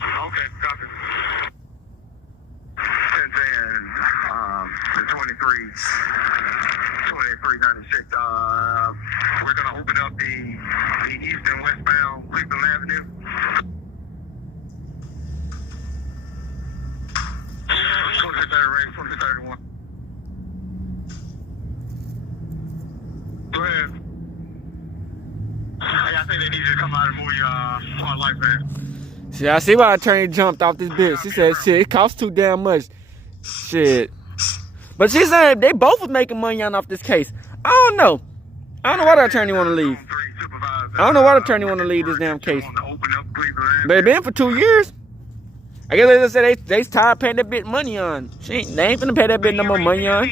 Okay, copy. And then the 2396. We're gonna open up the east and westbound Cleveland Avenue. 2631. Go ahead. I think they need you to come out and move your light, man. See, I see why attorney jumped off this bitch. She said, shit, it costs too damn much. Shit. But she said they both was making money off this case. I don't know. I don't know why the attorney want to leave. I don't know why the attorney want to leave this damn case. But it been for 2 years. I guess they just said they tired paying that bitch money on. They ain't finna pay that bitch no more money on.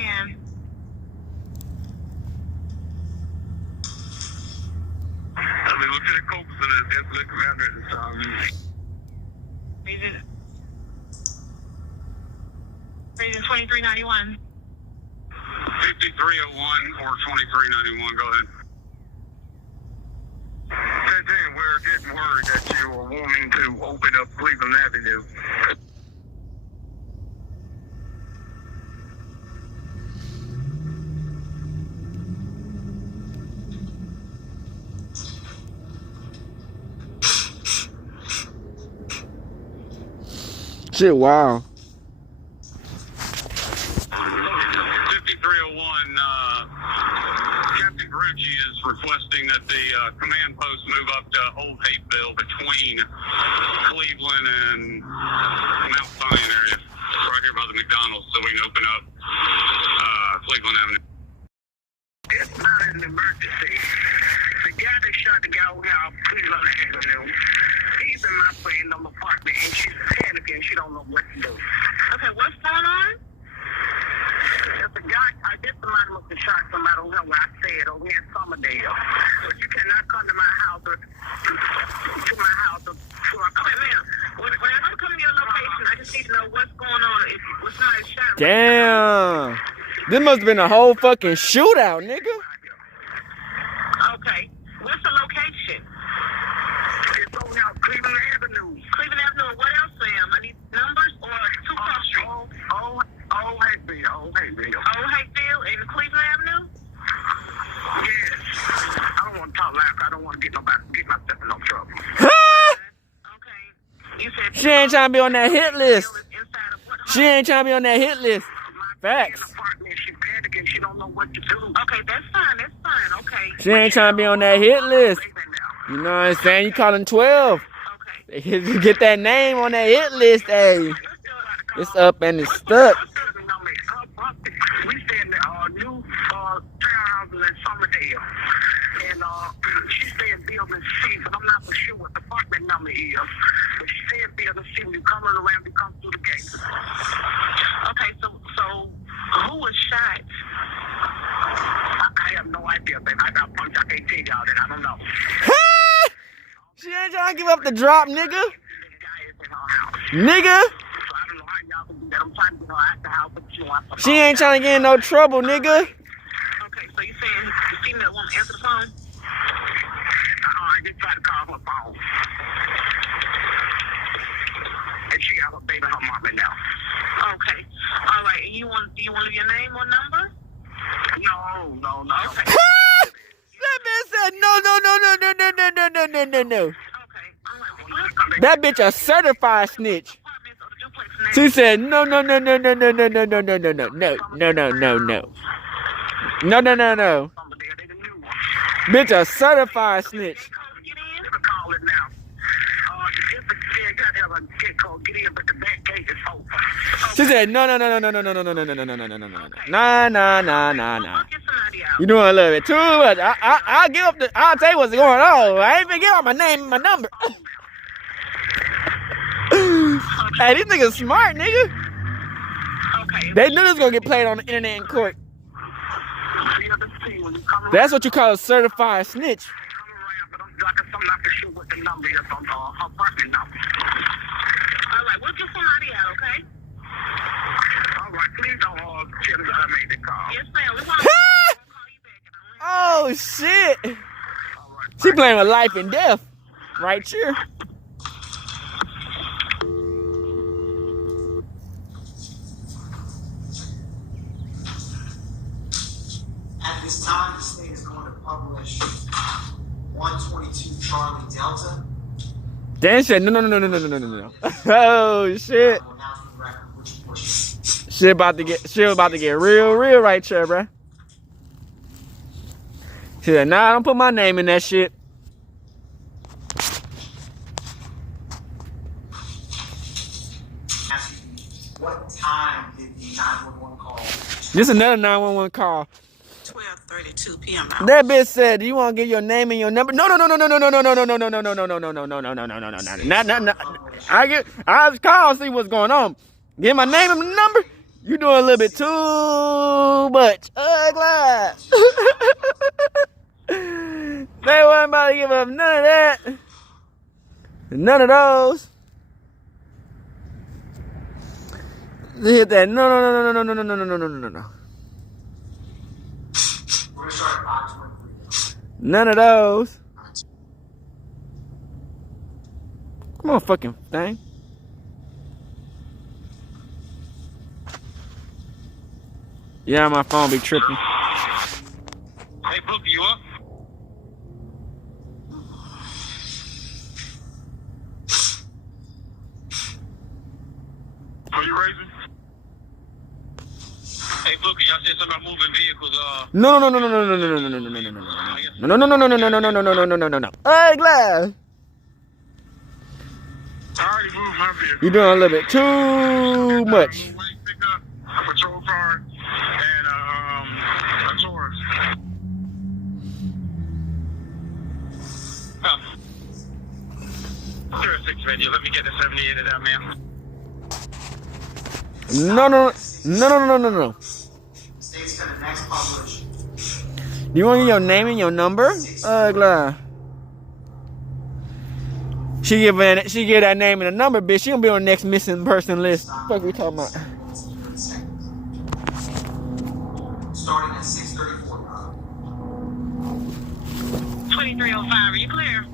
Reason 2391. 5301 or 2391. Go ahead. We're getting word that you are wanting to open up Cleveland Avenue. Shit, wow. 5301, Captain Grucci is requesting that the command post move up to Old Hapeville between Cleveland and Mount Zion area, right here by the McDonald's, so we can open up Cleveland Avenue. It's not an emergency. The guy that shot the guy off Cleveland Avenue, he's in my friend on the apartment, and she's panicking. She don't know what to do. Okay, what's going on? There's a guy, I guess somebody must have shot somebody over here where I said, over here in Summerdale. But you cannot come to my house or come in there. When I'm coming to your location, I just need to know what's going on. If somebody shot me. Damn. This must have been a whole fucking shootout, nigga. Okay. What's the location? It's on Cleveland Avenue. Cleveland Avenue. What else, Sam? I need numbers or 2 Cross Street. Old Hapeville and Cleveland Avenue? Yes. I don't want to talk loud. I don't want to get myself in no trouble. Okay. You said She ain't trying to be on that hit list. She ain't trying to be on that hit list. Facts. She's panicking. She don't know what to do. Okay, that's fine. Okay. She ain't trying to be on that hit list. You know what I'm saying? You calling 12. Okay. You get that name on that hit list, hey. It's up and it's stuck. We stay in the new townhouses in Summerdale. And she stay in building C, but I'm not for sure what the apartment number is. But she give up the drop, nigga. Nigga. She ain't trying to get in no trouble, nigga. Okay, so you saying the female won't answer the phone? I just tried to call her phone. And she got her baby, her mama now. Okay. All right. And do you want to leave your name or number? No. Okay. That bitch said no. Okay. All right. Well, That bitch a certified snitch. She said no. Bitch a certified snitch. She said no. Nah. You doing a little bit too much. I'll give up I'll tell you what's going on. I ain't finna give up my name and my number. Hey, these niggas smart, nigga. Okay. They knew this was gonna get played on the internet in court. That's what you call a certified snitch. All right, we'll get somebody out, okay? All right, please don't tell me how to make the call. Yes, ma'am. We want to call you back. Oh shit! She playing with life and death, right here. At this time, the state is going to publish 122 Charlie Delta. Dan said no. Oh shit! Shit about to get real right here, bruh. She said, nah, don't put my name in that shit. What time did the 911 call? This is another 911 call. 12:32 p.m. That bitch said, "Do you want to give your name and your number?" No. I was called, see what's going on. Give my name and number. You doing a little bit too much. Glad. They wasn't about to give up none of that. None of those. They hit that. No. We're going to start at 5:23. None of those. Come on, fucking thing. Yeah, my phone be tripping. Hey, Booker, you up? Are you raising? Hey, Booker, y'all said something about moving vehicles. No. Hey, Glass. I already moved my vehicle. You doing a little bit too much. A patrol car and a Taurus. Sure, 6 radio. Let me get the 78 of that, man. No. State's going to next publish. You want to get your name and your number? Glass. She give that name and a number, bitch. She gonna be on the next missing person list. What the fuck we talking about? Starting at 6:34. 2305, are you clear?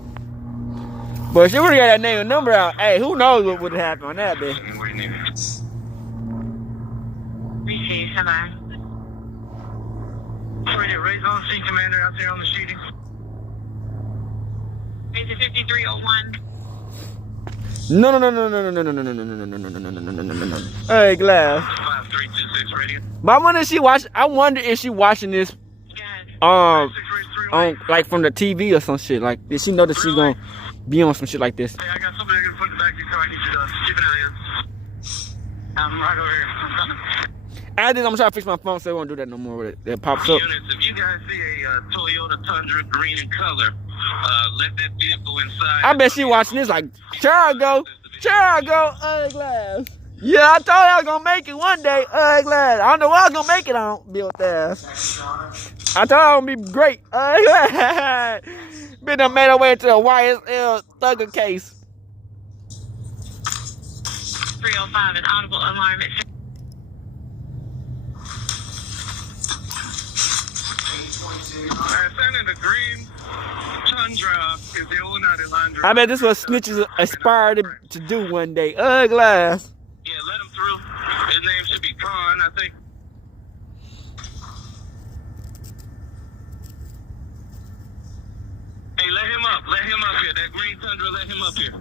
But she would've got that name and number out. Hey, who knows what would have happened on that bitch? Receive, hello. Radio, raise on scene, Commander, out there on the shooting. Is it 5301? No. Hey, Glass. 5326 radio. But I wonder if she watching this on like from the TV or some shit. Like, did she know that she's gonna be on some shit like this? Hey, I got somebody gonna put in the back of your car. I need you to keep an eye on. I'm right over here. After this, I'm trying to fix my phone so it won't do that no more with it. It pops up. Units, if you guys see a Toyota Tundra green in color, let that vehicle inside. I bet she watching this like, here I go. Glass. Yeah, I told her I was gonna make it one day. Glass. I don't know what I was gonna make it on. Built ass. I told her I was gonna be great. Glass. Bitch, bitch done made her way to a YSL Thugger case. 305, an audible alarm at 822. Senator, the green Tundra is the Illuminati Laundry. I bet this was snitches aspire to do one day. Ugly ass. Yeah, let him through. His name should be Con, I think. Hey, let him up. Let him up here. That green Tundra, let him up here.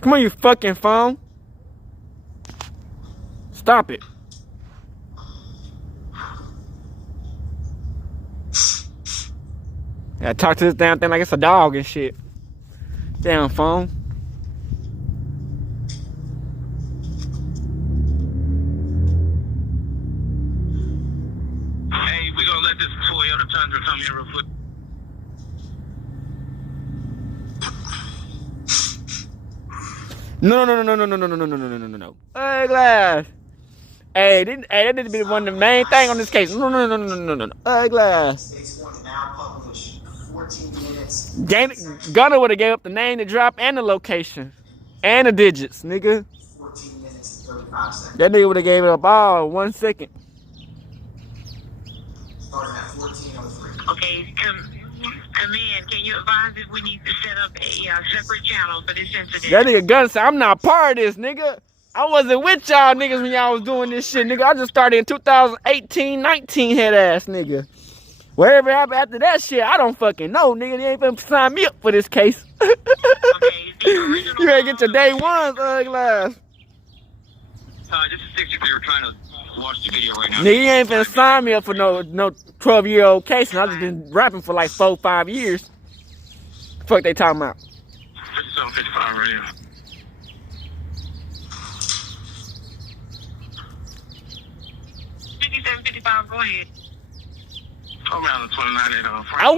Come on, you fucking phone. Stop it. I talk to this damn thing like it's a dog and shit. Damn phone. Hey, we gonna let this Toyota Tundra come here real quick. No. Hey, Glass. Hey, that need to be one of the main thing on this case. No. Hey, Glass. State's going to now publish 14 minutes. Gunner would have gave up the name, the drop, and the location. And the digits, nigga. 14 minutes and 35 seconds. That nigga would have gave it up all in 1 second. Starting at 14:03. Okay, come in. Can you advise if we need to set up a separate channel for this incident? That nigga Gunner said, I'm not part of this, nigga. I wasn't with y'all niggas when y'all was doing this shit, nigga. I just started in 2018, 19, head ass nigga. Whatever happened after that shit, I don't fucking know, nigga. They ain't finna sign me up for this case. Okay, the original You ain't get your day ones, ugly ass. This is 63. We're trying to watch the video right now. Nigga, you ain't finna sign me up for no 12-year-old case, and I just been rapping for like 4-5 years. Fuck they talking about? This is 755 radio. Go ahead. Around the 29 I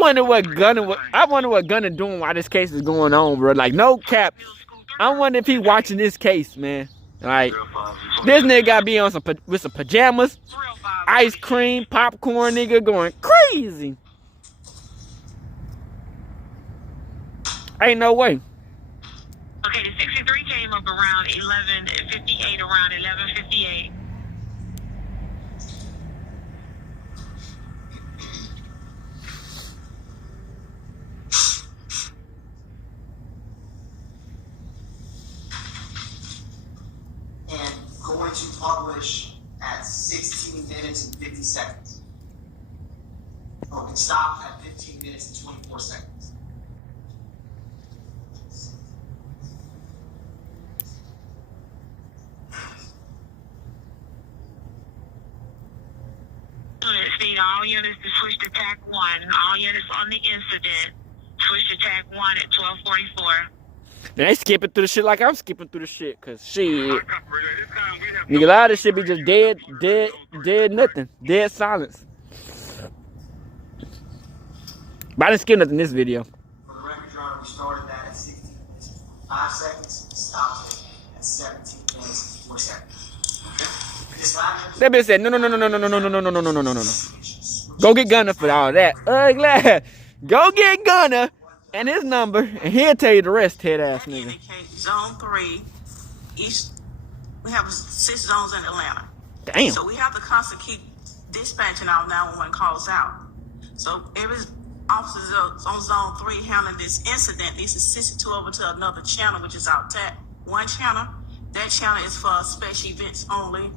wonder what Gunner doing while this case is going on, bro. Like, no cap. I wonder if he watching this case, man. Like, this nigga gotta be on with some pajamas, ice cream, popcorn, nigga, going crazy. Ain't no way. Okay, the 63 came up around 11:58, around 11:58. And going to publish at 16 minutes and 50 seconds. Oh, can stop at 15 minutes and 24 seconds. Speed, all units to switch to TAC 1. All units on the incident, switch to TAC 1 at 12:44. They skipping through the shit like I'm skipping through the shit, cause shit. Nigga, a lot of this shit be just dead, nothing. Dead silence. But I didn't skip nothing in this video. For the record, Your Honor, we started that at 16 minutes and 5 seconds, stopped at 17 minutes and 4 seconds. This last That bitch said, no. Go get Gunner for all that. Ugly. Go get Gunner and his number, and he'll tell you the rest, head ass nigga. Indicate zone 3, we have 6 zones in Atlanta. Damn. So we have to constantly keep dispatching our 911 calls out. So every officer on zone 3 handling this incident needs to switch it over to another channel, which is our TAC 1 channel. That channel is for special events only,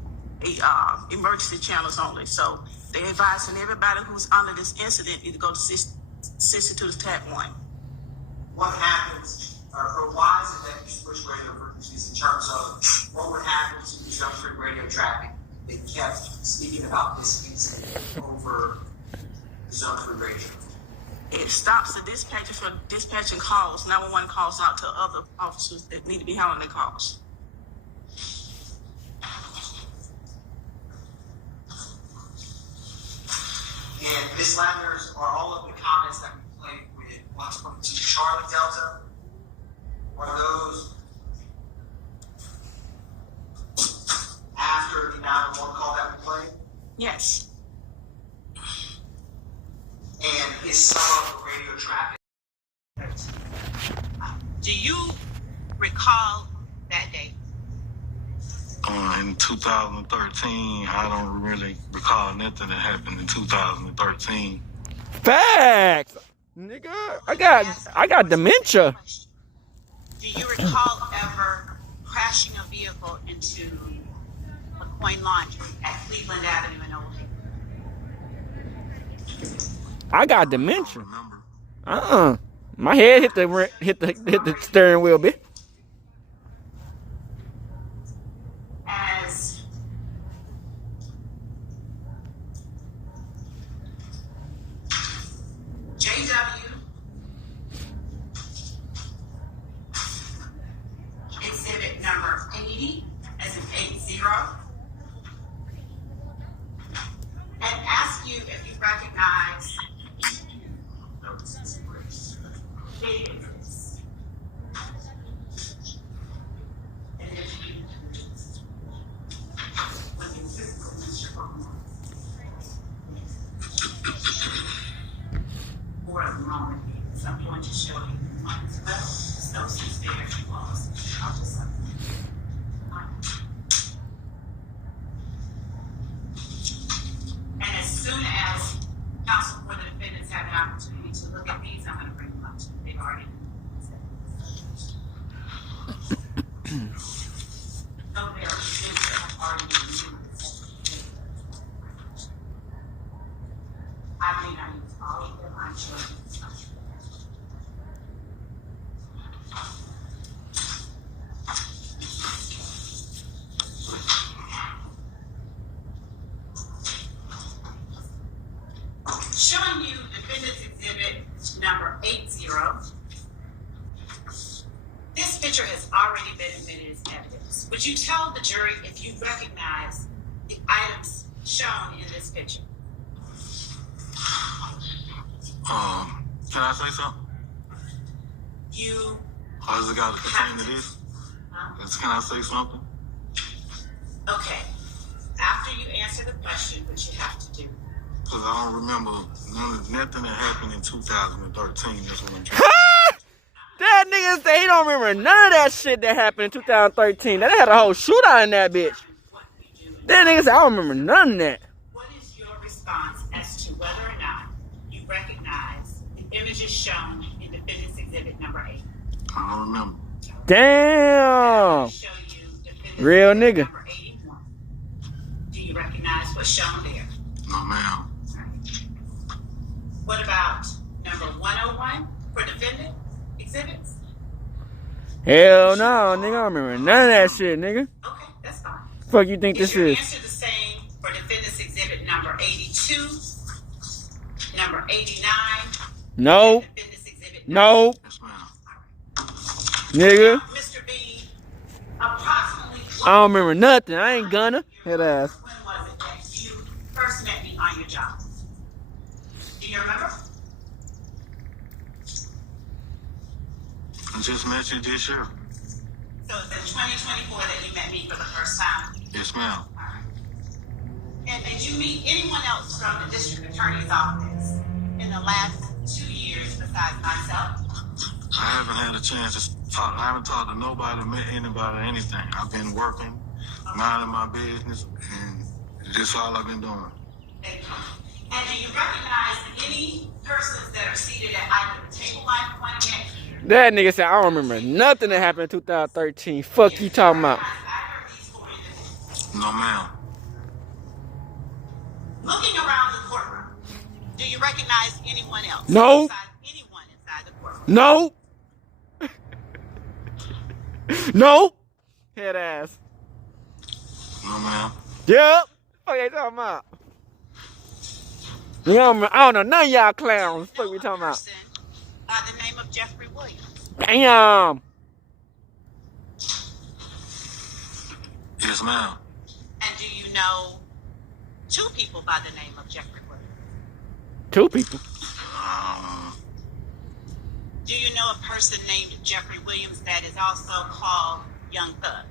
emergency channels only. So they advising everybody who's under this incident need to go to 62 to TAC 1. what happens, or why is it that you switch radio frequencies in terms of what would happen to the jump-free radio traffic? They kept speaking about this incident over zone-free radio. It stops the dispatcher from dispatching calls, 911 calls out to other officers that need to be handling the calls. And Ms. Landers, are all of the comments that we played with once from to Charlie Delta, are those Yes. And is some of the radio traffic? Do you recall that day? In 2013, I don't really recall nothing that happened in 2013. Facts, nigga. I got dementia. Do you recall ever crashing a vehicle into a coin laundry at Cleveland Avenue in Old Haven? I got dementia. My head hit the steering wheel, bitch. As JW exhibit number 80 as in 80 and ask you if you recognize idiots. And if you more of the moment, so I'm going to show you one as well. So she's there, close. I'll just and as soon as counsel for the defendants have an opportunity to look at these, I'm going to bring them up to you. They've already no, there are things that have already been used. I may not use all of them, I'm sure. Showing you defendant's exhibit number 80. This picture has already been admitted as evidence. Would you tell the jury if you recognize the items shown in this picture? Can I say something? You. Does it got to pertain to this? Can I say something? Okay. After you answer the question, what you have to do. Because I don't remember nothing that happened in 2013. That's what I'm trying. That nigga say he don't remember none of that shit that happened in 2013. That had a whole shootout in that bitch. That nigga say I don't remember none of that. What is your response as to whether or not you recognize the images shown in defendant's exhibit number 8? I don't remember. Damn. Show you Real nigga. Number 81. Do you recognize what's shown there? No, ma'am. What about number 101 for defendant exhibits? Hell no, nigga. I don't remember none of that shit, nigga. Okay, that's fine. Fuck you think this your is? Answer the same for defendant's exhibit number 82, number 89. Nope. Nope. Yes, ma'am. Nigga. Mr. B, approximately. I don't remember nothing. I ain't gonna. Head ass. When was it that you first met me on your job? Do you remember? I just met you this year. So it's in 2024 that you met me for the first time? Yes, ma'am. And did you meet anyone else from the district attorney's office in the last 2 years besides myself? I haven't had a chance to talk. I haven't talked to nobody, met anybody, anything. I've been working, minding my business, and that's all I've been doing. Thank you. And do you recognize any persons that are seated at either the table line pointing at you? That nigga said I don't remember nothing that happened in 2013. Fuck you talking about? No, ma'am. Looking around the courtroom, do you recognize anyone else? No. Anyone inside the courtroom? No. No. Head ass. No, ma'am. Yep. Fuck you talking about? You know, I don't know none of y'all clowns. Fuck we talking about? By the name of Jeffrey Williams. Damn. Yes, ma'am. And do you know 2 people by the name of Jeffrey Williams? 2 people. Do you know a person named Jeffrey Williams that is also called Young Thugg?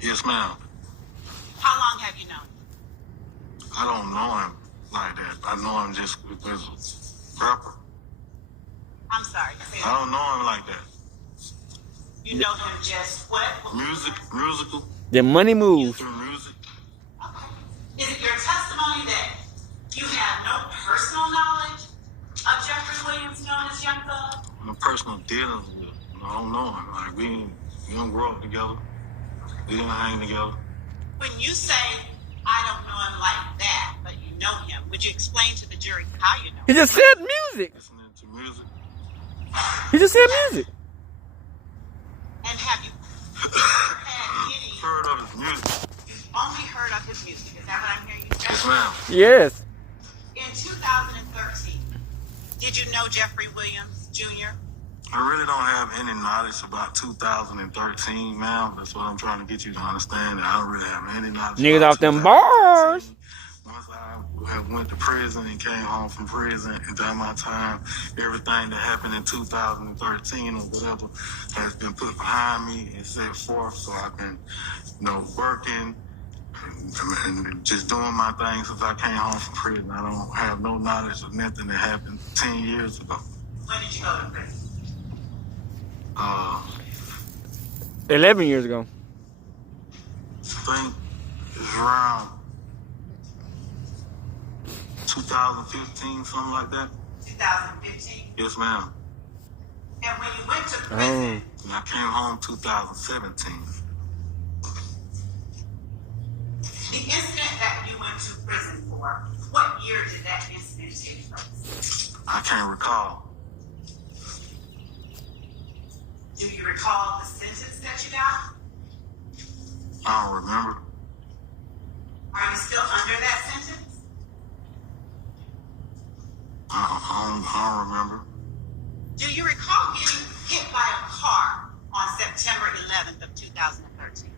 Yes, ma'am. How long I don't know him like that. I know him just as a rapper. I'm sorry. I don't know him like that. You know him just what? Musical. The money moves. Through music. Okay. Is it your testimony that you have no personal knowledge of Jeffrey Williams, known as Young Thugg? No personal dealings with him. I don't know him. Like, we don't grow up together. We didn't hang together. When you say, I don't know him like that, but you know him, would you explain to the jury how you know him? He just said music. Listening to music. He just said music. And have you had any... Heard of his music. You've only heard of his music. Is that what I'm hearing you say? Yes, ma'am. Yes. In 2013, did you know Jeffrey Williams, Jr.? I really don't have any knowledge about 2013, ma'am. That's what I'm trying to get you to understand. That I don't really have any knowledge. Niggas off them bars. Once I went to prison and came home from prison, and during my time, everything that happened in 2013 or whatever has been put behind me and set forth, so I've been, working and just doing my thing since I came home from prison. I don't have no knowledge of nothing that happened 10 years ago. When did you go to prison? 11 years ago. I think it's around 2015, something like that. 2015? Yes, ma'am. And when you went to prison... And I came home 2017. The incident that you went to prison for, what year did that incident take place? I can't recall. Do you recall the sentence that you got? I don't remember. Are you still under that sentence? I don't remember. Do you recall getting hit by a car on September 11th of 2013?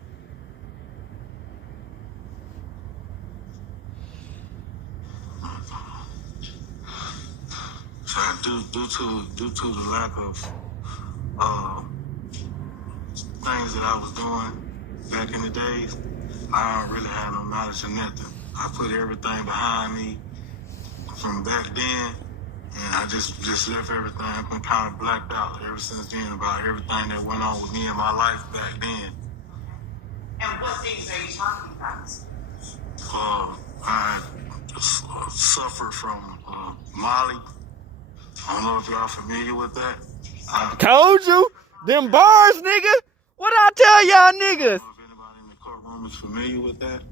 So due to the lack of things that I was doing back in the days, I don't really have no knowledge of nothing. I put everything behind me from back then, and I just left everything. I've been kind of blacked out ever since then about everything that went on with me in my life back then. And what things are you talking about? I suffered from Molly. I don't know if y'all familiar with that. I told you, them bars, nigga. What I tell y'all niggas? I don't know if anybody in the courtroom is familiar with that.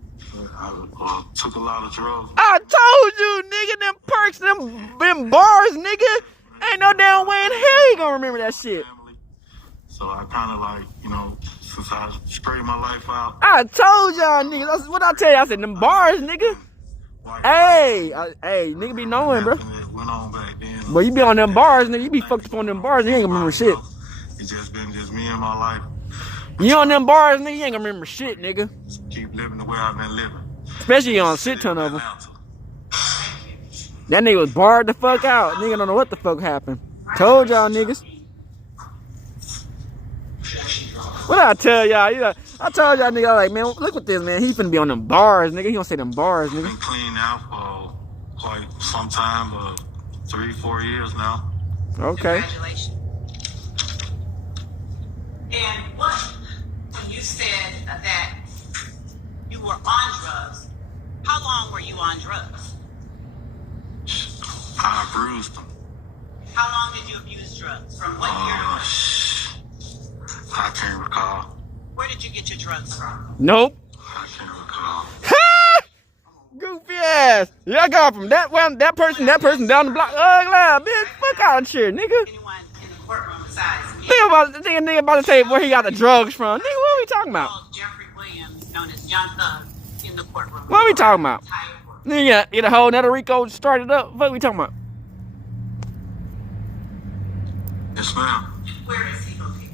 I took a lot of drugs. I told you, nigga, them perks, them bars, nigga. Ain't no damn way in hell you gonna remember that shit. So I kind of since I straightened my life out. I told y'all niggas. That's what I tell you. I said them bars, nigga. Hey, nigga be knowing, bro. Went on back then. But you be on them bars, nigga. You be fucked up on them bars. You ain't gonna remember shit. It's just been me and my life. You on them bars, nigga. You ain't gonna remember shit, nigga. Keep living the way I've been living. Especially on a shit ton of them. That nigga was barred the fuck out. Nigga don't know what the fuck happened. Told y'all niggas. What I tell y'all? I told y'all nigga, like, man, look at this, man. He finna be on them bars, nigga. He gonna say them bars, nigga. Been clean out for quite some time, 3-4 years now. Okay. Congratulations. And when you said that you were on drugs, how long were you on drugs? I abused them. How long did you abuse drugs? From what year to what? I can't recall. Where did you get your drugs from? Nope. I can't recall. Goofy ass. Yeah, I got from that person down the block. Bitch, fuck out of here, nigga. Anyone in the courtroom besides me? Nigga about to say where he got the drugs from. Nigga, what are we talking about? Jeffrey Williams, known as Young Thugg, in the courtroom. What are we talking about? Nigga, get a whole nother Rico started up. What are we talking about? Yes, ma'am. Where is he located?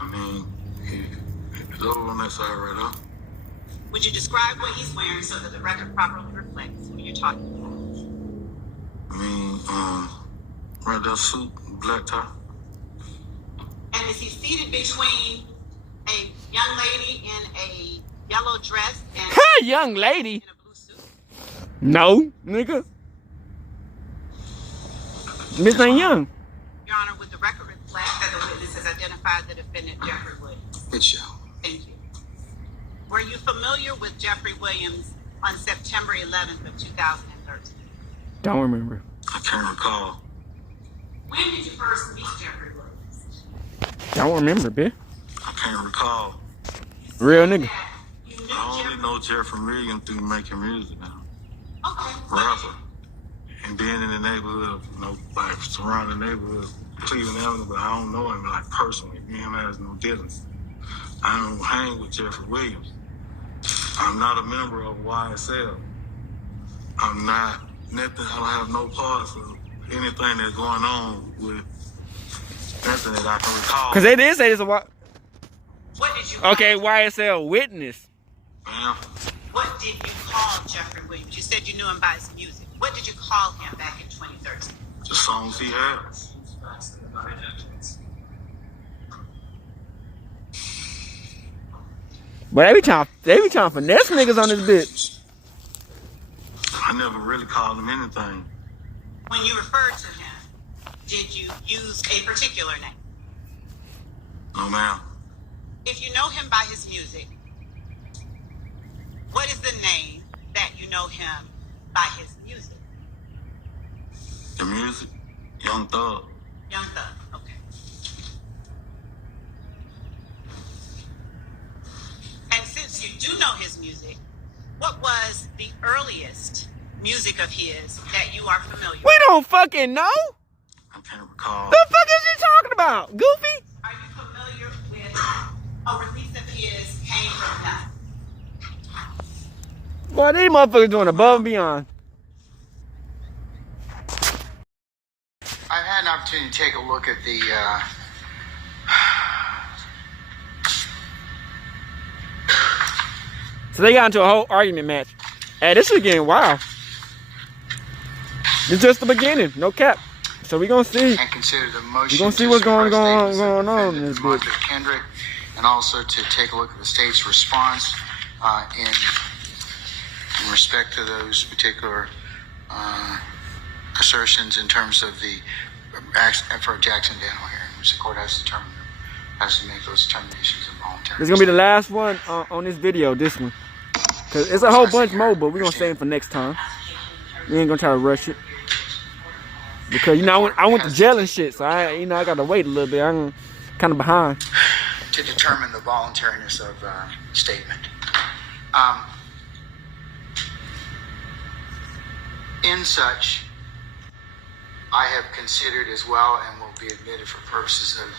I mean, he's over on that side right now. Would you describe what he's wearing so that the record properly reflects who you're talking about? I mean, right there, suit, black tie. And is he seated between a young lady in a yellow dress and young lady? In a blue suit? No, nigga. Miss ain't young. Your Honor, would the record reflect that the witness has identified the defendant, Jeffrey Williams? It shall. Thank you. Were you familiar with Jeffrey Williams on September 11th of 2013? Don't remember. I can't recall. When did you first meet Jeffrey Williams? Don't remember, bitch. I can't recall. Real nigga. I only know Jeffrey Williams through making music now. Okay. Rapper. And being in the neighborhood, you know, like surrounding neighborhood, Cleveland Avenue, but I don't know him like personally. Me and him has no dealings. I don't hang with Jeffrey Williams. I'm not a member of YSL. I'm not nothing. I don't have no parts of anything that's going on with nothing that I can recall. Cause they did say this a while. What did you Okay, YSL witness. Ma'am? What did you call Jeffrey Williams? You said you knew him by his music. What did you call him back in 2013? The songs he had. But they be trying to finesse niggas on this bitch. I never really called him anything. When you referred to him, did you use a particular name? No, ma'am. If you know him by his music, what is the name that you know him by his music? The music? Young Thugg. Young Thugg, okay. And since you do know his music, what was the earliest music of his that you are familiar with? We don't fucking know. I can't recall. The fuck is she talking about? Goofy? Are you familiar with a release of his came from nothing? Boy, these motherfuckers doing above and beyond. I've had an opportunity to take a look at the So they got into a whole argument match. Hey, this is getting wild. It's just the beginning, no cap. So we gonna see. and consider the motion. We gonna see to what's going suppress statements of on in defendant this bitch. Demontre Kendrick, and also to take a look at the state's response in respect to those particular assertions in terms of the for Jackson Dental hearing, which the court has to make those determinations involuntary. This is gonna be the last one on this video, this one. Cause it's a whole bunch more, but we're gonna save it for next time. We ain't gonna try to rush it. Because, you know, I went to jail and shit, so I gotta wait a little bit. I'm kind of behind. To determine the voluntariness of statement. In such, I have considered as well and will be admitted for purposes of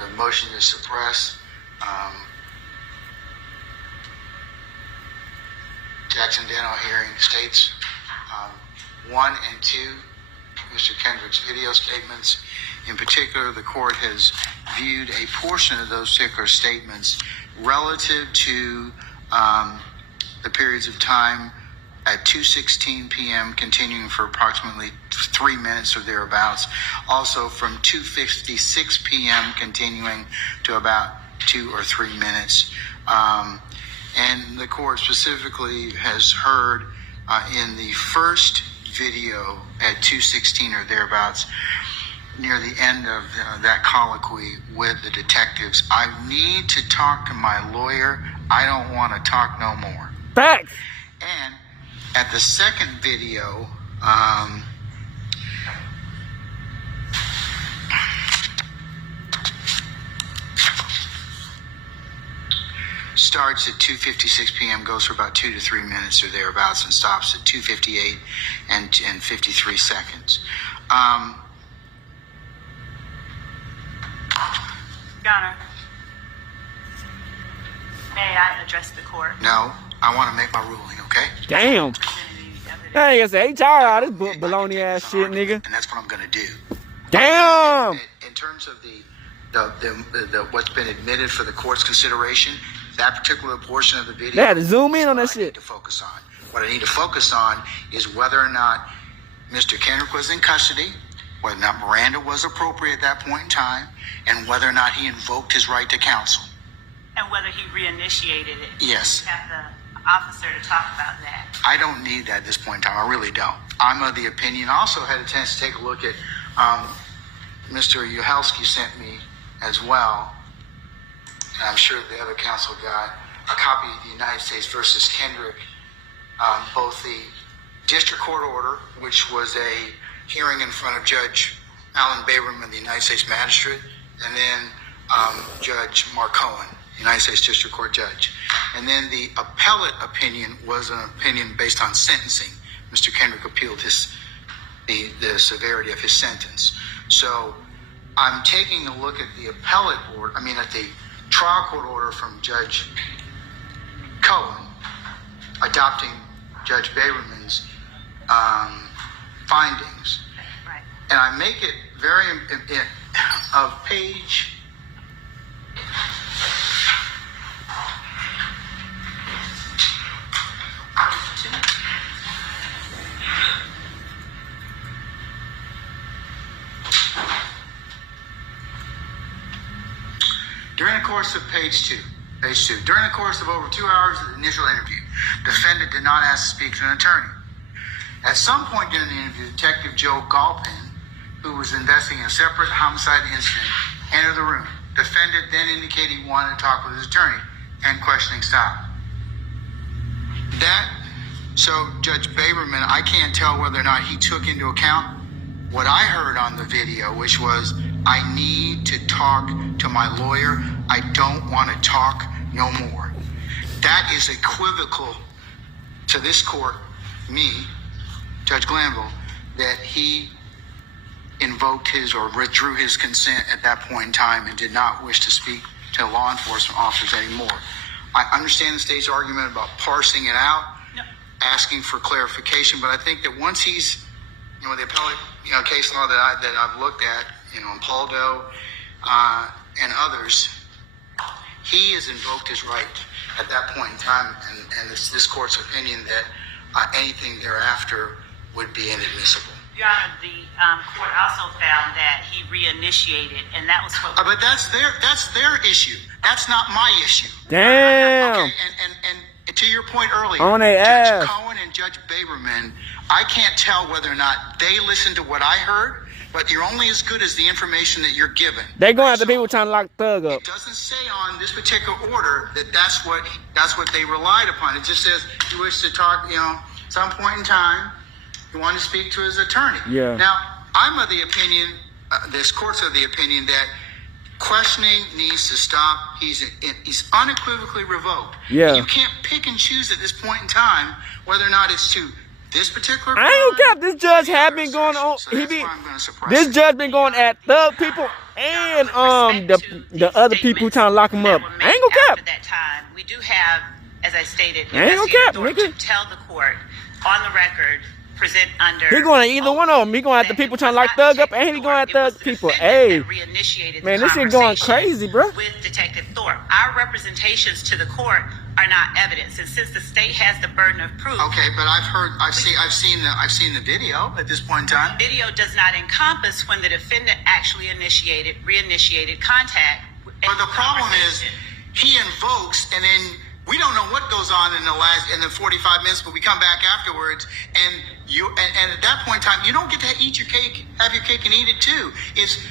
the motion to suppress Jackson Dental hearing states 1 and 2, Mr. Kendrick's video statements. In particular, the court has viewed a portion of those particular statements relative to the periods of time at 2:16 p.m. continuing for approximately 3 minutes or thereabouts. Also from 2:56 p.m. continuing to about 2 or 3 minutes. And the court specifically has heard in the first video at 2:16 or thereabouts, near the end of that colloquy with the detectives, I need to talk to my lawyer. I don't want to talk no more. Facts. And at the second video, starts at 2:56 p.m., goes for about 2 to 3 minutes or thereabouts, and stops at 2:58 and 53 seconds. Your Honor, may I address the court? No, I want to make my ruling, okay? Damn. Hey, I say, he tired of all this baloney ass shit, nigga. And that's what I'm going to do. Damn. In terms of the what's been admitted for the court's consideration, that particular portion of the video, They had to zoom in on that shit. to focus on. What I need to focus on is whether or not Mr. Kendrick was in custody, whether or not Miranda was appropriate at that point in time, and whether or not he invoked his right to counsel. And whether he reinitiated it Yes. at the officer to talk about that. I don't need that at this point in time. I really don't. I'm of the opinion. I also had a chance to take a look at Mr. Uhelski sent me as well. And I'm sure the other counsel got a copy of the United States versus Kendrick, both the district court order, which was a hearing in front of Judge Alan Baberman, the United States magistrate, and then Judge Mark Cohen, United States District Court judge. And then the appellate opinion was an opinion based on sentencing. Mr. Kendrick appealed the severity of his sentence. So I'm taking a look at the appellate order, at the trial court order from Judge Cohen, adopting Judge Baberman's findings. Right. And I make it very, of page... During the course of page 2, during the course of over 2 hours of the initial interview, defendant did not ask to speak to an attorney. At some point during the interview, Detective Joe Galpin, who was investigating a separate homicide incident, entered the room. Defendant then indicated he wanted to talk with his attorney, and questioning stopped. So Judge Baberman, I can't tell whether or not he took into account what I heard on the video, which was, I need to talk to my lawyer. I don't want to talk no more. That is equivocal to this court, me, Judge Glanville, that he invoked his or withdrew his consent at that point in time and did not wish to speak to law enforcement officers anymore. I understand the state's argument about parsing it out, asking for clarification, but I think that once he's, the appellate, case law that I've looked at, in Paul Doe and others, he has invoked his right at that point in time, and it's this court's opinion that anything thereafter would be inadmissible. Your Honor, the court also found that he reinitiated, and that was what... But that's their issue. That's not my issue. Damn. Okay, and to your point earlier, On they Judge ass. Cohen and Judge Baberman, I can't tell whether or not they listened to what I heard, but you're only as good as the information that you're given. They going after people trying to lock Thugg up. It doesn't say on this particular order that that's what they relied upon. It just says he wished to talk, some point in time, he wanted to speak to his attorney. Yeah. Now, I'm of the opinion, this court's of the opinion that questioning needs to stop. He's unequivocally revoked. Yeah. You can't pick and choose at this point in time whether or not it's to this particular. I ain't gonna cap. This judge have been going on. So that's why I'm gonna suppress This it. judge been going at Thug people and the other people who trying to lock him up. I ain't gonna cap. After that time, we do have, as I stated, I ain't gonna cap, investigative authority nigga. to tell the court on the record, present under... He going at either one of them. He going at the people trying to lock Thug up, and he going at Thug people. Hey, man, this shit going crazy, bro. With Detective Thorpe, our representations to the court are not evidence, and since the state has the burden of proof... Okay, but I've seen the video at this point in time. Video does not encompass when the defendant actually reinitiated contact. But the problem is, he invokes, and then we don't know what goes on in the 45 minutes, but we come back afterwards, and at that point in time, you don't get to eat your cake, have your cake and eat it too. It's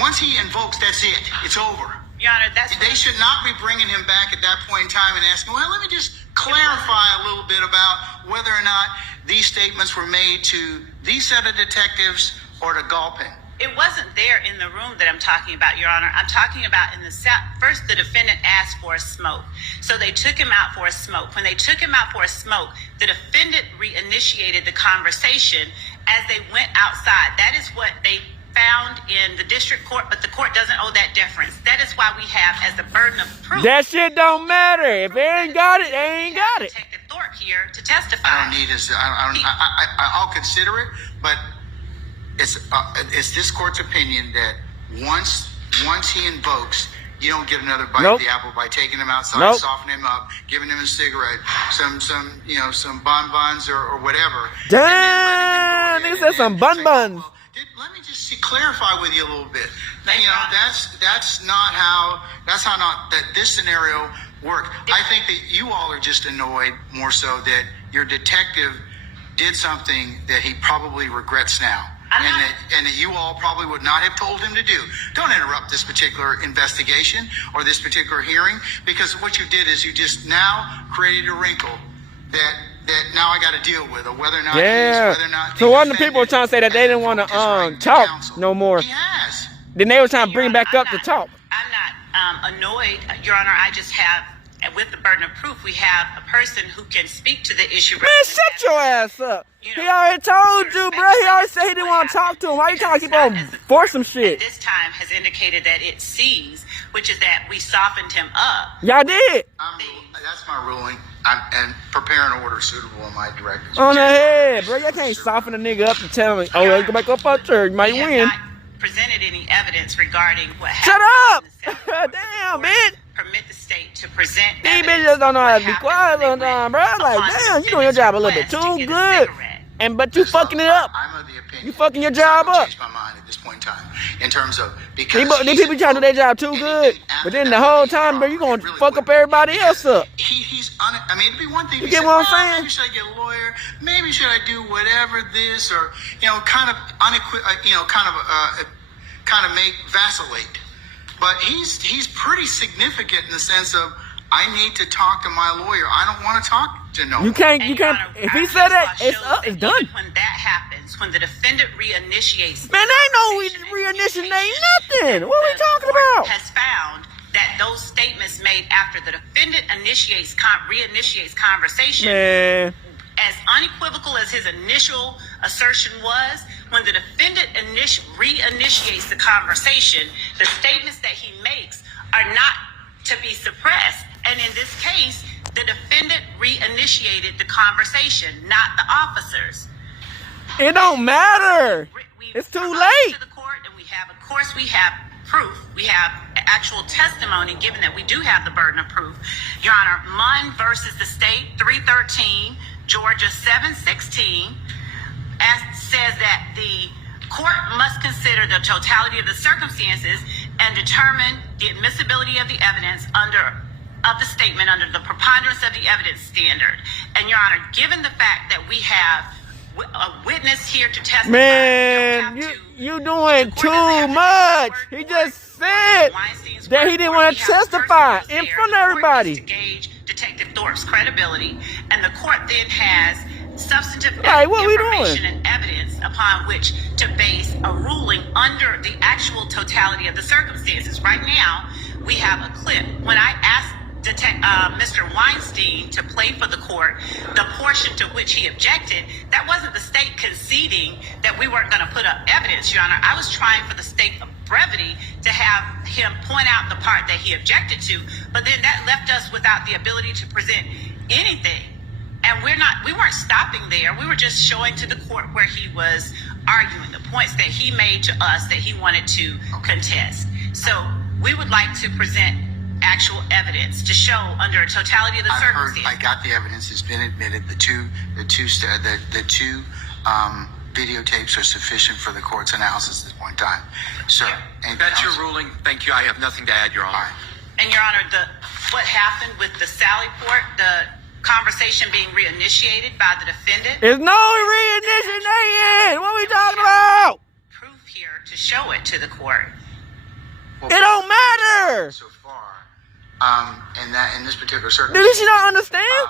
once he invokes, that's it. It's over. Your Honor, they should not be bringing him back at that point in time and asking, well, let me just clarify a little bit about whether or not these statements were made to these set of detectives or to Galpin. It wasn't there in the room that I'm talking about, Your Honor. I'm talking about in the first, the defendant asked for a smoke. So they took him out for a smoke. When they took him out for a smoke, the defendant reinitiated the conversation as they went outside. That is what they found in the district court, but the court doesn't owe that deference. That is why we have as the burden of proof. That shit don't matter. If they ain't got it, they ain't got it. Detective Thorpe here to testify. I don't need his. I'll consider it, but it's this court's opinion that once he invokes, you don't get another bite of the apple by taking him outside, softening him up, giving him a cigarette, some bonbons or whatever. Damn, they said some bonbons. Let me just clarify with you a little bit. That's not how that this scenario work. I think that you all are just annoyed more so that your detective did something that he probably regrets now. And that you all probably would not have told him to do. Don't interrupt this particular investigation or this particular hearing, because what you did is you just now created a wrinkle that now I got to deal with, or whether or not So one of the people were trying to say that they didn't want to talk no more. Yes. Then they were trying to bring back up to talk. I'm not annoyed, Your Honor. I just have, with the burden of proof, we have a person who can speak to the issue. Man, shut your ass up. He already told you, bro. He already said he didn't want to talk to him. Why you trying to keep on forcing shit? This time has indicated that it sees, which is that we softened him up. Y'all did. That's my ruling. And prepare an order suitable in my directives. On the head, bro. Y'all can't soften a nigga up to tell me, oh, let's go back up out there. You might win. Presented any evidence regarding what Shut happened. up! Damn, bitch. Permit the state to present. These bitches don't know how to be quiet all the time, bro. Like, damn, you doing your job a little bit too good. But you fucking it up. I'm of the opinion. You fucking your job up. Change my mind at this point in time, in terms of because these people trying to do their job too good, but then the whole time, bro, you gonna fuck up everybody else up. I mean, it'd be one thing. You get what I'm saying? Maybe should I get a lawyer? Maybe should I do whatever this, or kind of make vacillate. But he's pretty significant in the sense of, I need to talk to my lawyer. I don't want to talk to no one. You can't. If he said that, it's done. When that happens, when the defendant reinitiates, man, ain't no reinitiate nothing. What are we talking about? Has found that those statements made after the defendant reinitiates conversation, man, as unequivocal as his initial assertion was, when the defendant reinitiates the conversation, the statements that he makes are not to be suppressed. And in this case, the defendant reinitiated the conversation, not the officers. It don't matter. It's too late. To the court, and we have proof. We have actual testimony, given that we do have the burden of proof. Your Honor, Munn versus the state, 313, Georgia 716, says that the court must consider the totality of the circumstances and determine the admissibility of the evidence of the statement under the preponderance of the evidence standard. And Your Honor, given the fact that we have a witness here to testify, man, you doing too much. He just said that he didn't want to testify in front of everybody. To gauge Detective Thorpe's credibility, and the court then has substantive information and evidence upon which to base a ruling under the actual totality of the circumstances. Right now, we have a clip. When I asked Mr. Weinstein to play for the court the portion to which he objected, that wasn't the state conceding that we weren't going to put up evidence, Your Honor. I was trying for the sake of brevity to have him point out the part that he objected to, but then that left us without the ability to present anything. And we weren't stopping there. We were just showing to the court where he was arguing the points that he made to us that he wanted to contest. So we would like to present actual evidence to show under a totality of the circumstances. I got the evidence. It's been admitted. The two videotapes are sufficient for the court's analysis at this point in time. Sir, that's your ruling. Thank you. I have nothing to add, Your Honor. And Your Honor, what happened with the Sally Port, the conversation being reinitiated by the defendant. There's no reinitiation. What are we talking about? Proof here to show it to the court. Well, it don't matter. So far, in this particular circumstance. Did she not understand?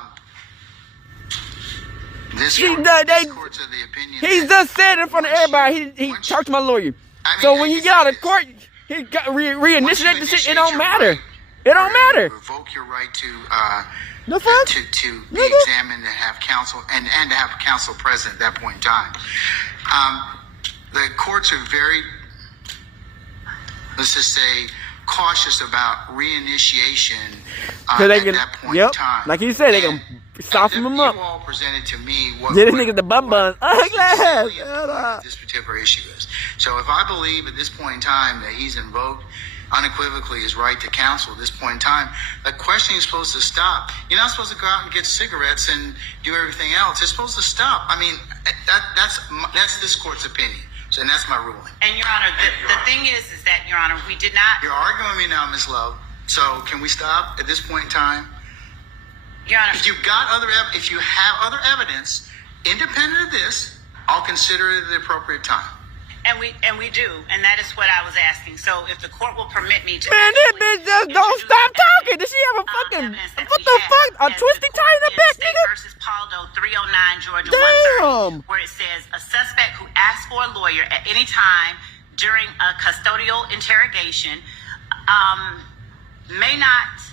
This court's of the opinion. He's just said in front of everybody. He talked to my lawyer. So when you get out of court, he got reinitiate the shit. It don't matter. It don't matter. Revoke your right to the fuck? To be examined and have counsel and to have counsel present at that point in time. The courts are very, let's just say, cautious about reinitiation at that point in time. Like you said, they can soften them up. You all presented to me what this nigga the bum buns. This particular issue is. So if I believe at this point in time that he's invoked unequivocally his right to counsel at this point in time, the questioning is supposed to stop. You're not supposed to go out and get cigarettes and do everything else. It's supposed to stop. I mean, that's this court's opinion. So, and that's my ruling. And Your Honor, the thing is that, Your Honor, we did not. You're arguing with me now, Ms. Love. So can we stop at this point in time? Your Honor. If you have other evidence independent of this, I'll consider it at the appropriate time. And we do, and that is what I was asking. So if the court will permit me to... Man, this bitch just don't stop talking. Does she have a fucking... What the fuck? A twisty tie in the back, nigga? Versus Paldo 309 Georgia Damn. 130, where it says a suspect who asks for a lawyer at any time during a custodial interrogation may not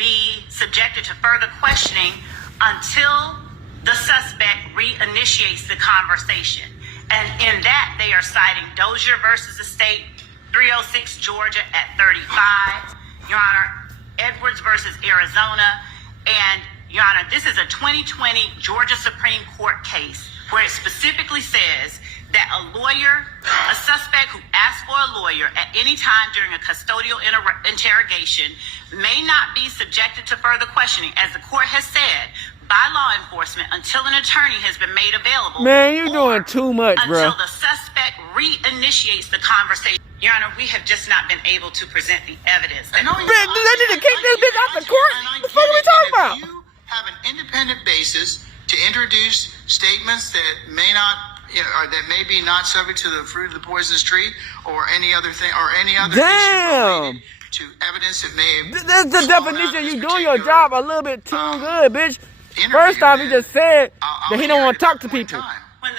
be subjected to further questioning until the suspect reinitiates the conversation. And in that, they are citing Dozier versus the state, 306 Georgia at 35. Your Honor, Edwards versus Arizona. And, Your Honor, this is a 2020 Georgia Supreme Court case where it specifically says that a suspect who asks for a lawyer at any time during a custodial interrogation may not be subjected to further questioning, as the court has said, by law enforcement until an attorney has been made available. Man, you're doing too much, bro. Until the suspect reinitiates the conversation. Your Honor, we have just not been able to present the evidence. They need to kick this bitch out the court? What the fuck are we talking about? If you have an independent basis to introduce statements that may not, or that may be not subject to the fruit of the poisonous tree, or any other thing, or any other issue related to evidence that may have... That's the definition. You doing your job a little bit too good, bitch. First off, he just said that he don't want to talk to people.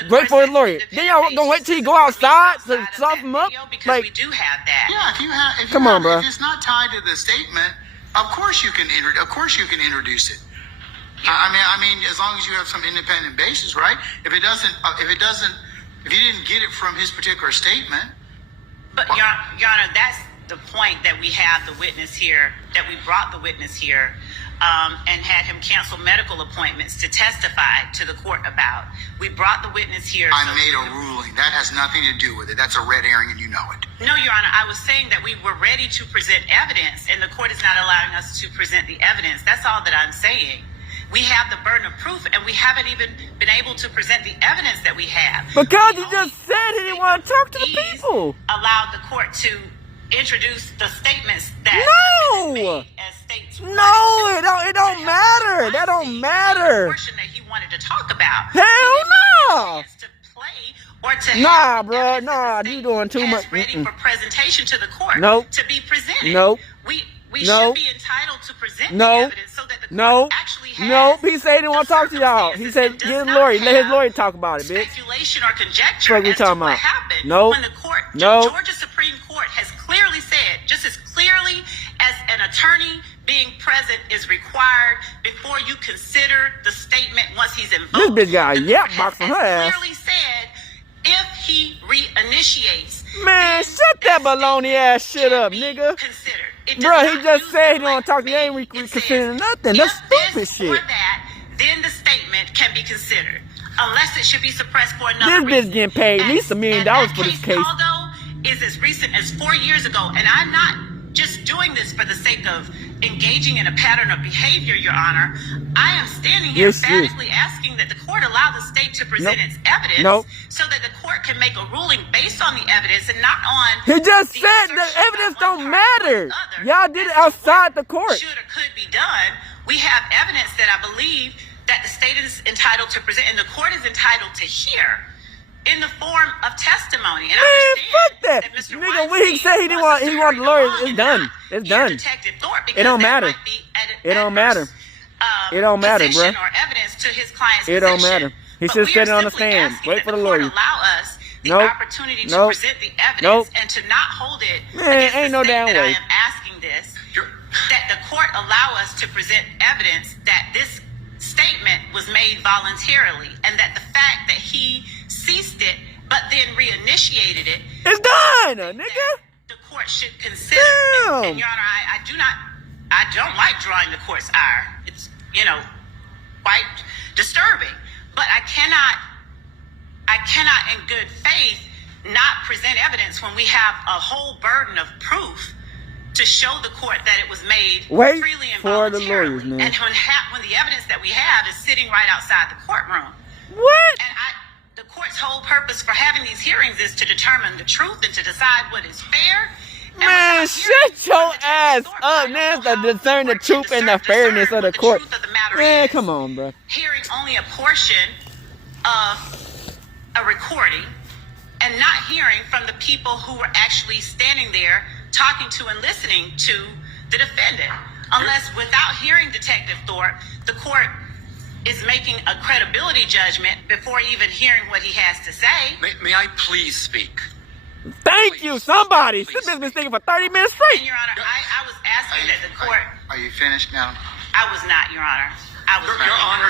Wait for his lawyer. Then y'all gonna wait till he go outside to soften him up? Like, we do have that. Yeah, if it's not tied to the statement, of course you can introduce it. I mean, as long as you have some independent basis, right? If you didn't get it from his particular statement. But Your Honor, that's the point, that we have the witness here, that we brought the witness here, and had him cancel medical appointments to testify to the court about. We brought the witness here. I made a ruling. That has nothing to do with it. That's a red herring, and you know it. No, Your Honor, I was saying that we were ready to present evidence, and the court is not allowing us to present the evidence. That's all that I'm saying. We have the burden of proof, and we haven't even been able to present the evidence that we have. Because he just said he didn't want to talk to the people. Allowed the court to introduce the statements that No, it don't matter. That don't matter. Portion that he wanted to talk about. Hell no. Or to nah, bro. Nah, you doing too much. Ready for presentation to the court. Nope. To be presented. Nope. We should be entitled to present the evidence so that the court actually has. Nope. He said he didn't want to talk to y'all. He said get a lawyer. Let his lawyer talk about it, bitch. Speculation or conjecture as to what happened. Nope. When the court, Georgia Supreme Court has clearly said, just as clearly as an attorney being present is required before you consider the statement once he's invoked. This bitch got a yap box on her ass. Clearly said, if he reinitiates. Man, shut that baloney ass shit up, nigga. Bro, he just said he don't want to talk to you. Ain't reconsidering nothing. That's stupid shit. For that, then the statement can be considered, unless it should be suppressed for another reason. This bitch getting paid at least $1 million for this case. Although is as recent as 4 years ago, and I'm not just doing this for the sake of engaging in a pattern of behavior, Your Honor. I am standing here emphatically asking that the court allow the state to present its evidence so that the court can make a ruling based on the evidence and not on... He just said the evidence don't matter. Y'all did it outside the court. Should or could be done. We have evidence that I believe that the state is entitled to present and the court is entitled to hear in the form of testimony. And man, fuck that. Nigga, when he said he wanted the lawyer, it's done. It's done. It don't matter. It don't matter. It don't matter, bro. It don't matter. He should sit on the stand. Wait for the lawyer. Allow us the opportunity to present the evidence and to not hold it against ain't no damn way. I am asking this, that the court allow us to present evidence that this statement was made voluntarily and that the fact that he ceased it but then reinitiated it. It's done, nigga. The court should consider. And Your Honor, I don't like drawing the court's ire. It's, quite disturbing. But I cannot in good faith not present evidence when we have a whole burden of proof to show the court that it was made freely and voluntarily. And when the evidence that we have is sitting right outside the courtroom. What? And the court's whole purpose for having these hearings is to determine the truth and to decide what is fair. Man, shut your ass That's up. That's to discern the truth and the fairness of the court. Man, come on, bro. Hearing only a portion of a recording and not hearing from the people who were actually standing there talking to and listening to the defendant. Unless without hearing Detective Thorpe, the court is making a credibility judgment before even hearing what he has to say. May I please speak? Thank you, somebody. This has been speaking for 30 minutes straight. And, Your Honor, I was asking that the court... Are you finished now? I was not, Your Honor. I was not. Your Honor,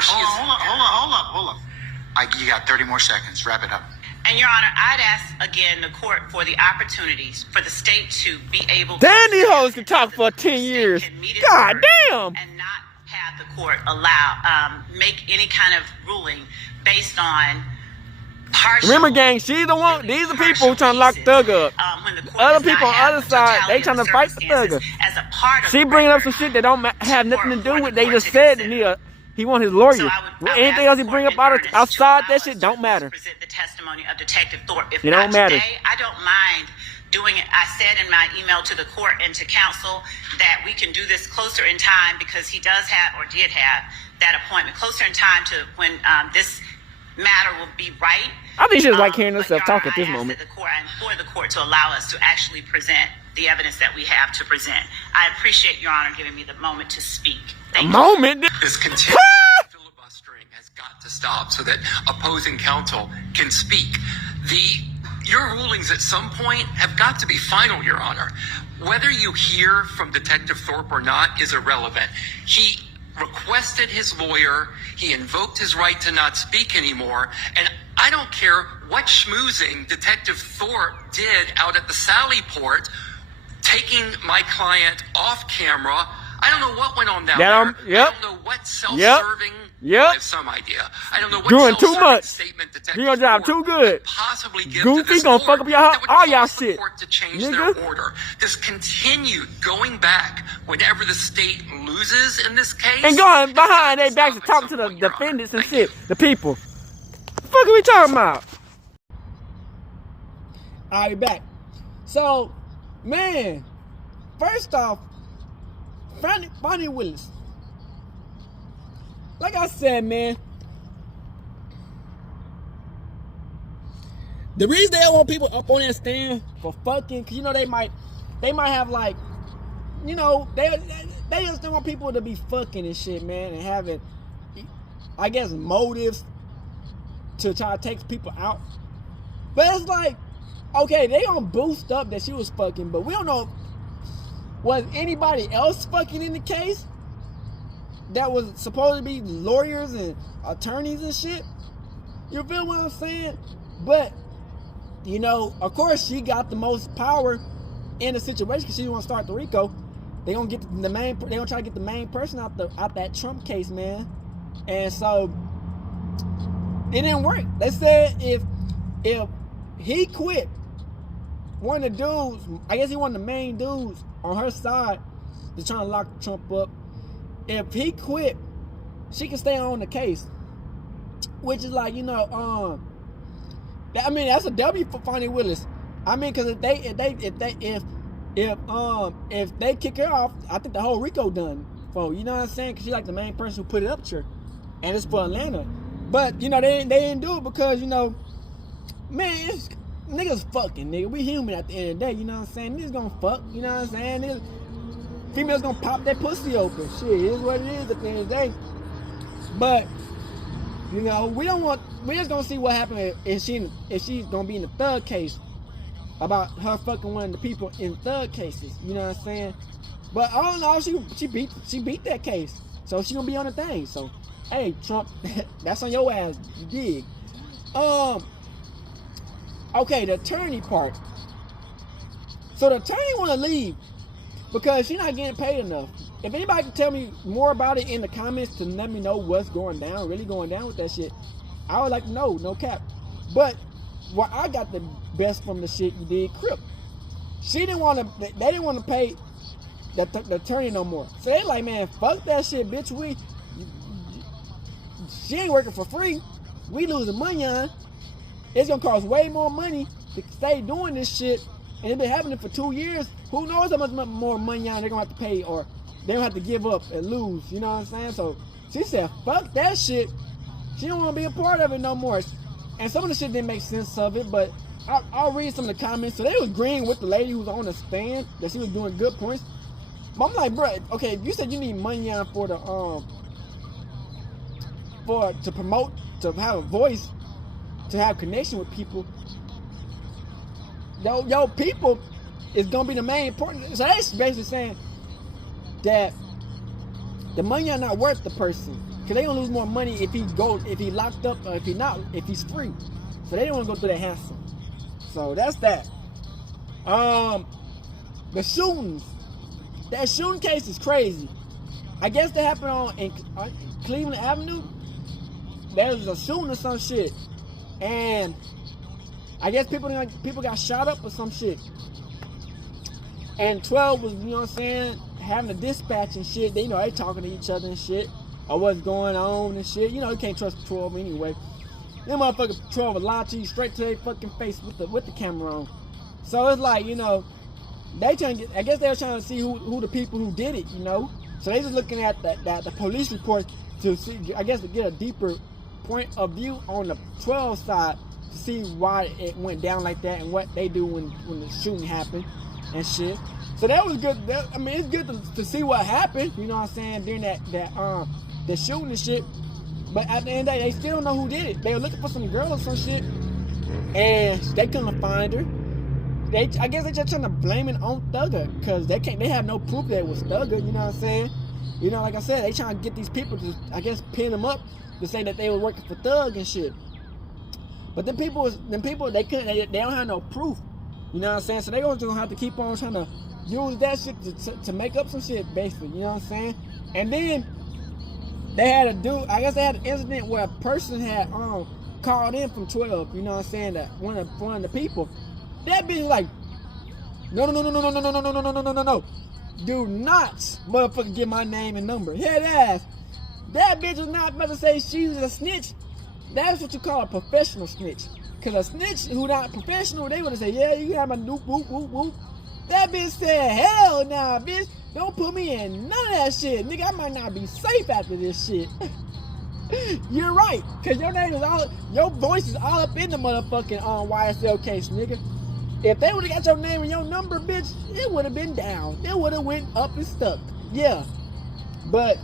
hold on. You got 30 more seconds. Wrap it up. And, Your Honor, I'd ask, again, the court for the opportunities for the state to be able to... Damn, these hoes can talk for 10 years. God damn. And not have the court make any kind of ruling based on partial... Remember, gang, she's the one. These are people who trying to lock Thugg up. Other people on the other side, they trying to fight the Thugg. She bringing up some shit that don't have nothing to do with. They just said that he want his lawyer. Anything else he bring up outside that shit don't matter. Present the testimony of Detective Thorpe. If it not don't matter. Today, I don't mind doing it. I said in my email to the court and to counsel that we can do this closer in time because he does have or did have that appointment closer in time to when this matter will be right. I think she just like hearing herself talk at this moment. For the court to allow us to actually present the evidence that we have to present. I appreciate Your Honor giving me the moment to speak. Thank you. This continued filibustering has got to stop so that opposing counsel can speak. Your rulings at some point have got to be final, Your Honor. Whether you hear from Detective Thorpe or not is irrelevant. He requested his lawyer. He invoked his right to not speak anymore. And I don't care what schmoozing Detective Thorpe did out at the Sally Port, taking my client off camera. I don't know what went on down there. Yep. I don't know what self-serving. Yep. I have some idea. I don't know what doing too much. Statement You gonna job too good. Possibly give Goofy gonna fuck up all y'all shit. To change their order. This continued going back whenever the state loses in this case. And going behind their backs to talk to the defendants and shit. The people. What the fuck are we talking about? I'll be back. So, man, first off, Fani Willis. Like I said, man, the reason they don't want people up on their stand for fucking, cause you know they might have like, you know, they just don't want people to be fucking and shit, man, and having, I guess, motives to try to take people out. But it's like, okay, they gonna boost up that she was fucking, but we don't know, was anybody else fucking in the case that was supposed to be lawyers and attorneys and shit? You feel what I'm saying? But, you know, of course she got the most power in the situation because she want to start the RICO. They gonna get the main. They gonna try to get the main person out that Trump case, man. And so it didn't work. They said if he quit, one of the dudes, I guess he one of the main dudes on her side, is trying to lock Trump up. If he quit, she can stay on the case, which is like, you know, I mean, that's a W for Fani Willis. I mean, because if they kick her off, I think the whole RICO done for, you know what I'm saying? Because she's like the main person who put it up to her, and it's for Atlanta. But you know they didn't do it because, you know, man, it's, niggas fucking, nigga. We human at the end of the day, you know what I'm saying? Niggas gonna fuck, you know what I'm saying? Niggas, females gonna pop that pussy open. Shit, it is what it is at the end of the day. But, you know, we just gonna see what happens if she's gonna be in the Thugg case about her fucking one of the people in Thugg cases. You know what I'm saying? But I don't know, she beat that case. So she gonna be on the thing. So, hey, Trump, that's on your ass, you dig. Okay, the attorney part. So the attorney wanna leave because she's not getting paid enough. If anybody can tell me more about it in the comments to let me know what's going down, really going down with that shit, I would like to know, no cap. But what I got the best from the shit you did, Crip. They didn't want to pay the attorney no more. So they like, man, fuck that shit, bitch. She ain't working for free. We losing money on. It's gonna cost way more money to stay doing this shit and it's been happening for 2 years. Who knows how much more money they're gonna have to pay, or they're gonna have to give up and lose. You know what I'm saying? So she said, fuck that shit. She don't want to be a part of it no more. And some of the shit didn't make sense of it, but I'll read some of the comments. So they was agreeing with the lady who was on the stand that she was doing good points. But I'm like, bro, okay, if you said you need money for the to promote, to have a voice, to have connection with people, yo people is gonna be the main important. So that's basically saying that the money are not worth the person, because they gonna lose more money if he locked up, or if he's free. So they don't want to go through that hassle. So that's that. The shootings. That shooting case is crazy. I guess that happened on Cleveland Avenue. There was a shooting or some shit, and I guess people got shot up or some shit. And 12 was, you know what I'm saying, having a dispatch and shit. They, you know, they talking to each other and shit, or what's going on and shit. You know, you can't trust 12 anyway. Them motherfuckers 12 will lie to you straight to their fucking face with the camera on. So it's like, you know, they trying to get, I guess they were trying to see who the people who did it, you know. So they just looking at the police report to see, I guess, to get a deeper point of view on the 12 side to see why it went down like that and what they do when the shooting happened and shit. So that was good. I mean, it's good to see what happened, you know what I'm saying, during the shooting and shit. But at the end of the day, they still don't know who did it. They were looking for some girl or some shit, and they couldn't find her. I guess they just trying to blame it on Thugg, because they have no proof that it was Thugg, you know what I'm saying? You know, like I said, they trying to get these people to, I guess, pin them up to say that they were working for Thugg and shit. But them people, they don't have no proof. You know what I'm saying? So they gonna have to keep on trying to use that shit to make up some shit, basically. You know what I'm saying? And then they had I guess they had an incident where a person had called in from 12. You know what I'm saying? That one of the people. That bitch was like, no. Do not motherfucker get my name and number. Head ass. That bitch was not about to say she was a snitch. That's what you call a professional snitch. Cause a snitch who not professional, they would have said, yeah, you got my whoop. That bitch said, hell nah, bitch. Don't put me in none of that shit. Nigga, I might not be safe after this shit. You're right. Cause your voice is all up in the motherfucking YSL case, nigga. If they would have got your name and your number, bitch, it would have been down. It would have went up and stuck. Yeah. But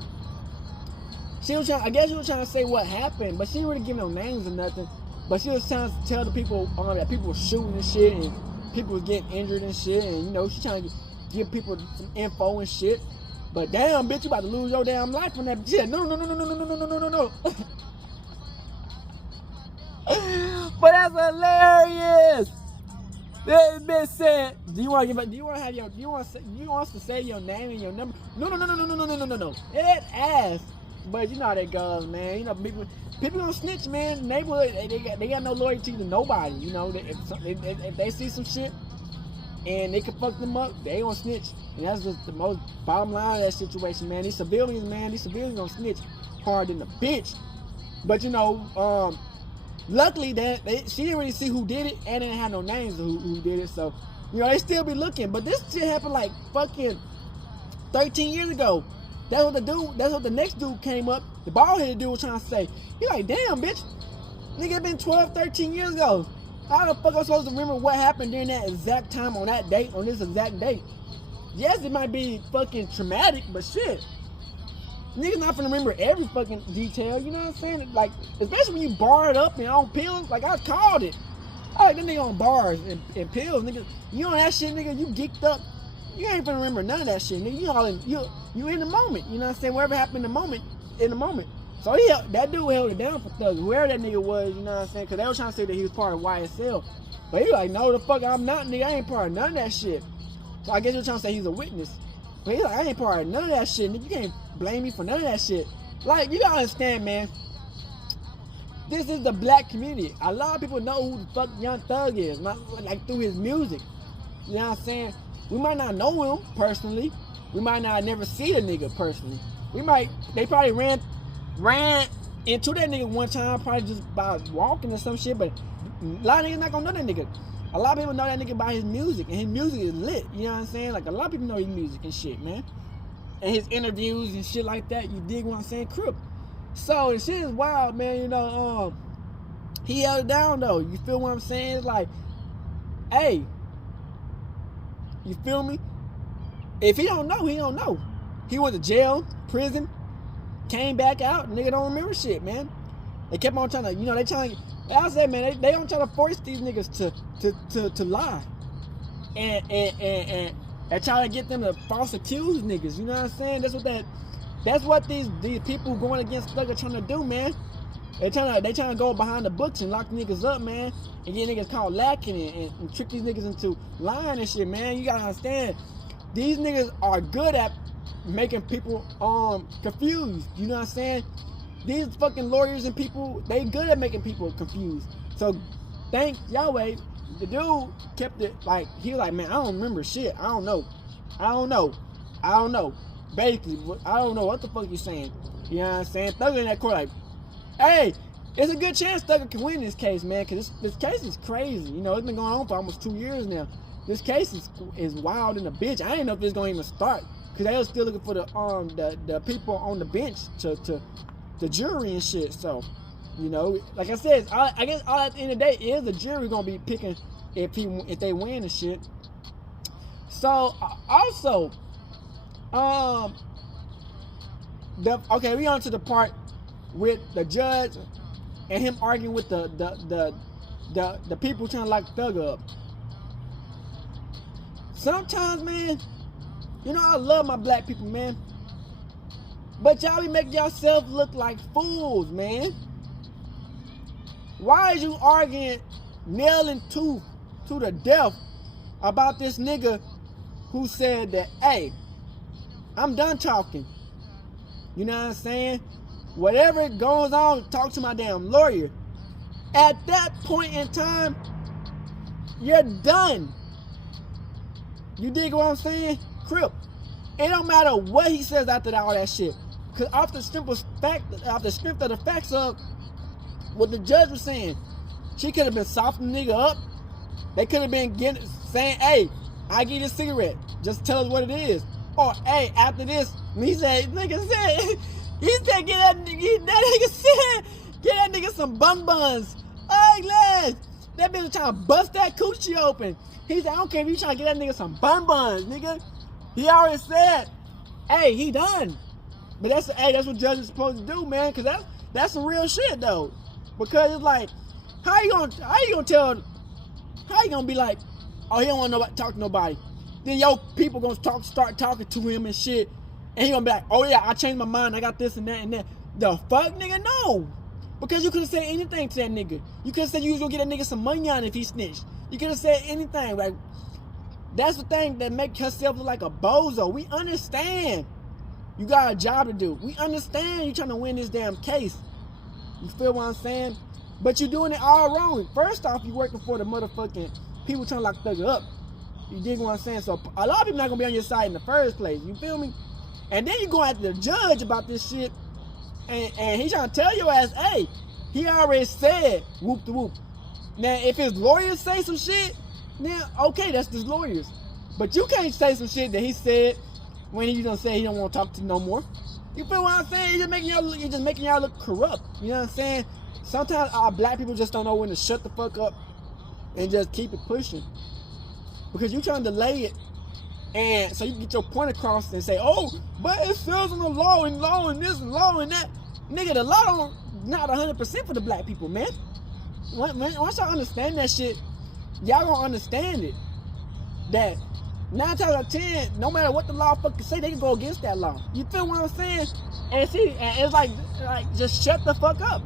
she was trying to say what happened, but she didn't really give no names or nothing. But she was trying to tell the people that people were shooting and shit, and people was getting injured and shit, and you know, she trying to give people some info and shit. But damn, bitch, you about to lose your damn life on that shit. No. But that's hilarious. This bitch said, do you want us to say your name and your number? No. It ass. But you know how that goes, man. You know, people don't snitch, man. The neighborhood, they got no loyalty to nobody. You know, if they see some shit and they can fuck them up, they gonna snitch. And that's just the most bottom line of that situation, man. These civilians gonna snitch hard than the bitch. But you know, luckily she didn't really see who did it, and didn't have no names of who did it. So, you know, they still be looking. But this shit happened like fucking 13 years ago. That's what the next dude came up. The bald-headed dude was trying to say. He like, damn, bitch. Nigga, it been 12, 13 years ago. How the fuck am I supposed to remember what happened during that exact time on that date, on this exact date? Yes, it might be fucking traumatic, but shit. Niggas not finna remember every fucking detail, you know what I'm saying? Like, especially when you barred up and on pills, like I called it. I like that nigga on bars and pills, nigga. You on that shit, nigga, you geeked up. You ain't finna remember none of that shit, nigga. You in the moment, you know what I'm saying? Whatever happened in the moment. So that dude held it down for Thugg, whoever that nigga was, you know what I'm saying? Cause they were trying to say that he was part of YSL. But he like, no, the fuck, I'm not, nigga. I ain't part of none of that shit. So I guess you're trying to say he's a witness. But he's like, I ain't part of none of that shit, nigga. You can't blame me for none of that shit. Like, you gotta understand, man. This is the black community. A lot of people know who the fuck Young Thugg is, not like through his music. You know what I'm saying? We might not know him personally. We might not never see the nigga personally. They probably ran into that nigga one time, probably just by walking or some shit, but a lot of niggas not gonna know that nigga. A lot of people know that nigga by his music, and his music is lit. You know what I'm saying? Like, a lot of people know his music and shit, man. And his interviews and shit like that. You dig what I'm saying? Crip. So, the shit is wild, man. You know, he held it down, though. You feel what I'm saying? It's like, hey, you feel me? If he don't know, he don't know. He went to jail, prison, came back out, nigga don't remember shit, man. They kept on trying to, you know, they trying to, I said, man, they don't try to force these niggas to lie. And try to get them to false accuse niggas, you know what I'm saying? That's what these people going against Thugg are trying to do, man. They trying to go behind the books and lock niggas up, man, and get niggas caught lacking and trick these niggas into lying and shit, man. You gotta understand, these niggas are good at making people confused. You know what I'm saying? These fucking lawyers and people, they good at making people confused. So thank Yahweh, the dude kept it like, he was like, man, I don't remember shit. I don't know. Basically, I don't know what the fuck you saying. You know what I'm saying? Thugg in that court like, hey, it's a good chance Thugg can win this case, man, because this case is crazy. You know, it's been going on for almost 2 years now. This case is wild in a bitch. I didn't know if this gonna even start, because they was still looking for the people on the bench to the jury and shit. So, you know, like I said, I guess all at the end of the day is the jury gonna be picking if they win and shit. So also, okay, we on to the part with the judge and him arguing with the people trying to lock Thugg up. Sometimes, man, you know, I love my black people, man, but y'all be making yourself look like fools, man. Why is you arguing nailing to the death about this nigga who said that, hey, I'm done talking? You know what I'm saying? Whatever goes on, talk to my damn lawyer. At that point in time, you're done. You dig what I'm saying? Crip. It don't matter what he says after all that shit. Because off the strength of the facts of what the judge was saying, she could have been softening the nigga up. They could have been saying, hey, I give you a cigarette. Just tell us what it is. Or, hey, after this, he said, get that nigga some buns. Hey, Les, that bitch was trying to bust that coochie open. He said, I don't care if you trying to get that nigga some buns, nigga. He already said, hey, he done. But that's what judges supposed to do, man, because that's some real shit, though. Because it's like, how you gonna be like, oh, he don't want nobody talk to nobody. Then your people gonna start talking to him and shit, and he gonna be like, oh yeah, I changed my mind, I got this and that and that. The fuck, nigga? No. Because you could have said anything to that nigga. You could have said you was gonna get that nigga some money on if he snitched. You could have said anything. Like, that's the thing that make herself look like a bozo. We understand you got a job to do. We understand you trying to win this damn case. You feel what I'm saying? But you're doing it all wrong. First off, you working for the motherfucking people trying to lock Thugg up. You dig what I'm saying? So a lot of people not gonna be on your side in the first place. You feel me? And then you go after the judge about this shit, and he trying to tell your ass, hey, he already said whoop the whoop. Now, if his lawyers say some shit, then okay, that's his lawyers. But you can't say some shit that he said when he done say he don't want to talk to you no more. You feel what I'm saying? He's just making y'all look corrupt. You know what I'm saying? Sometimes our black people just don't know when to shut the fuck up and just keep it pushing. Because you trying to delay it, and so you can get your point across and say, oh, but it says in the law and this and law and that. Nigga, the law don't not 100% for the black people, man. Once y'all understand that shit, y'all gonna understand it. That 9 times out of 10, no matter what the law fucking say, they can go against that law. You feel what I'm saying? And see, and it's like just shut the fuck up.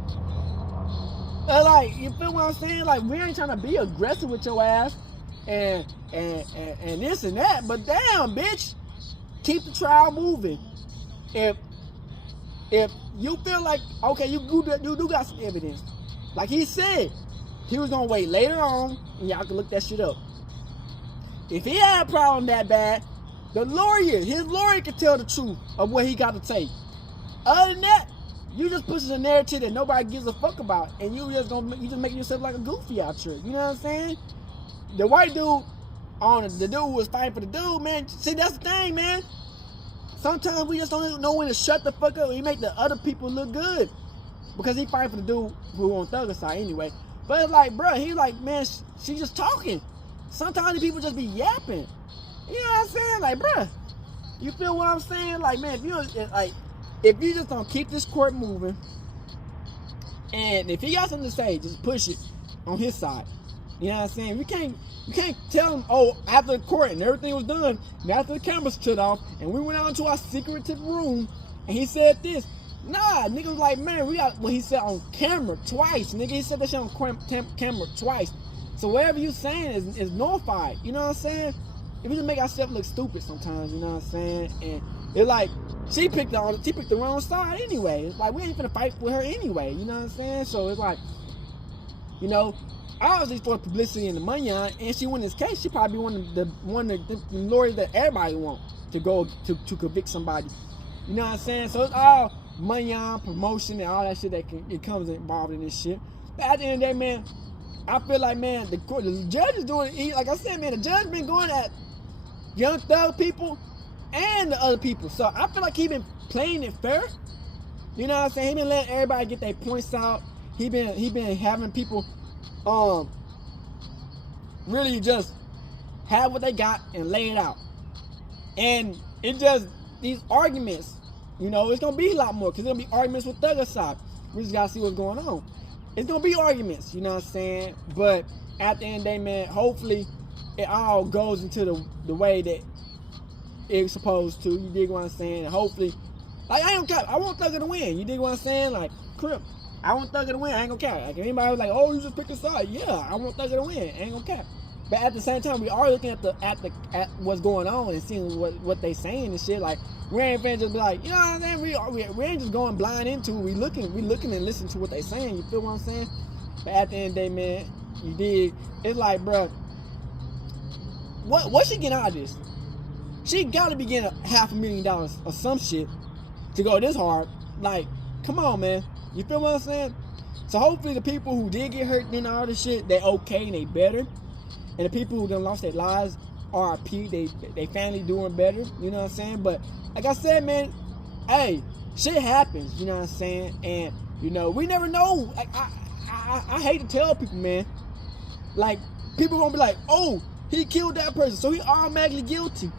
Like, you feel what I'm saying? Like, we ain't trying to be aggressive with your ass and this and that, but damn, bitch, keep the trial moving. If you feel like, okay, you do got some evidence, like he said, he was gonna wait later on, and y'all can look that shit up. If he had a problem that bad, his lawyer can tell the truth of what he got to say. Other than that, you just pushing a narrative that nobody gives a fuck about, and you just making yourself like a goofy out here. You know what I'm saying? the white dude, the dude who was fighting for the dude, man. See, that's the thing, man. Sometimes we just don't know when to shut the fuck up. We make the other people look good because he fighting for the dude who on Thugger side anyway. But it's like, bro, he's like, man, she just talking. Sometimes the people just be yapping. You know what I'm saying? Like, bro, you feel what I'm saying? Like, man, if you just don't keep this court moving, and if he got something to say, just push it on his side. You know what I'm saying? You can't tell him, oh, after the court and everything was done, and after the cameras shut off, and we went out into our secretive room, and he said this. Nah, nigga was like, man, we got what he said on camera twice. Nigga, he said that shit on camera twice. So whatever you saying is nullified. You know what I'm saying? If we just make ourselves look stupid sometimes, you know what I'm saying? And it's like, she picked the wrong side anyway. It's like, we ain't finna fight with her anyway, you know what I'm saying? So it's like, you know, obviously for publicity and the money on, and she won this case, she probably one of the lawyers that everybody want to go to convict somebody. You know what I'm saying? So it's all money on, promotion, and all that shit that it comes involved in this shit. But at the end of the day, man, I feel like, man, the judge is doing, like I said, man, the judge been going at Young Thug people and the other people. So I feel like he been playing it fair. You know what I'm saying? He been letting everybody get their points out. He been having people really just have what they got and lay it out. And it just, these arguments, you know, it's gonna be a lot more, because there's gonna be arguments with Thugger's side. We just gotta see what's going on. It's gonna be arguments, you know what I'm saying? But at the end of the day, man, hopefully it all goes into the way that it's supposed to. You dig what I'm saying? And hopefully, like, I don't care. I want Thugger to win. You dig what I'm saying? Like, Crip, I want Thugger to win. I ain't gonna care. Like, anybody was like, oh, you just pick a side. Yeah, I want Thugger to win. I ain't gonna care. But at the same time, we are looking at what's going on and seeing what they saying and shit. Like, we ain't finna just be like, you know what I'm saying? We ain't just going blind into it. We looking and listening to what they saying. You feel what I'm saying? But at the end of the day, man, you dig? It's like, bro, what she getting out of this? She gotta be getting $500,000 or some shit to go this hard. Like, come on, man. You feel what I'm saying? So hopefully the people who did get hurt in all this shit, they okay and they better. And the people who done lost their lives, RIP, they family doing better. You know what I'm saying? But like I said, man, hey, shit happens. You know what I'm saying? And you know, we never know. Like, I hate to tell people, man. Like, people gonna be like, oh, he killed that person, so he automatically guilty.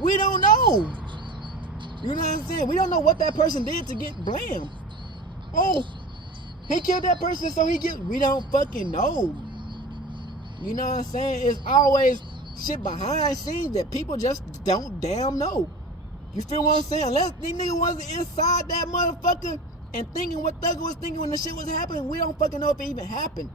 We don't know. You know what I'm saying? We don't know what that person did to get blamed. Oh, he killed that person, so we don't fucking know. You know what I'm saying? It's always shit behind scenes that people just don't damn know. You feel what I'm saying? Unless these niggas wasn't inside that motherfucker and thinking what Thugger was thinking when the shit was happening, we don't fucking know if it even happened.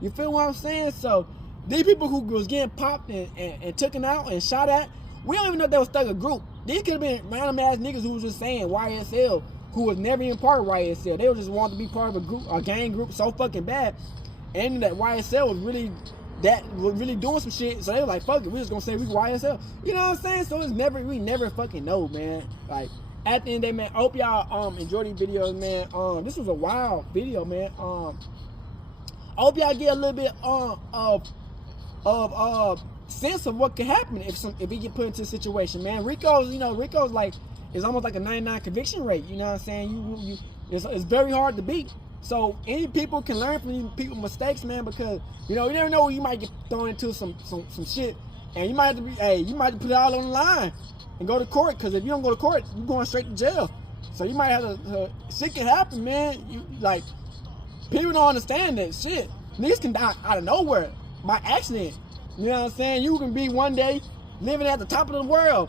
You feel what I'm saying? So these people who was getting popped and taken out and shot at, we don't even know if that was Thugger group. These could have been random ass niggas who was just saying YSL, who was never even part of YSL. They just wanted to be part of a group, a gang group so fucking bad. And that YSL was really doing some shit, so they were like, fuck it, we just gonna say we YSL. You know what I'm saying? So we never fucking know, man. Like, at the end of the day, man, I hope y'all enjoy these videos, man. This was a wild video, man. I hope y'all get a little bit of sense of what could happen if he get put into a situation, man. Rico's like, it's almost like a 99 conviction rate. You know what I'm saying? It's very hard to beat. So any people can learn from these people's mistakes, man, because you know, you never know, you might get thrown into some shit, and you might have to put it all on the line and go to court, because if you don't go to court, you're going straight to jail. So you might have to shit can happen, man. You, like, people don't understand that shit. Niggas can die out of nowhere by accident. You know what I'm saying? You can be one day living at the top of the world,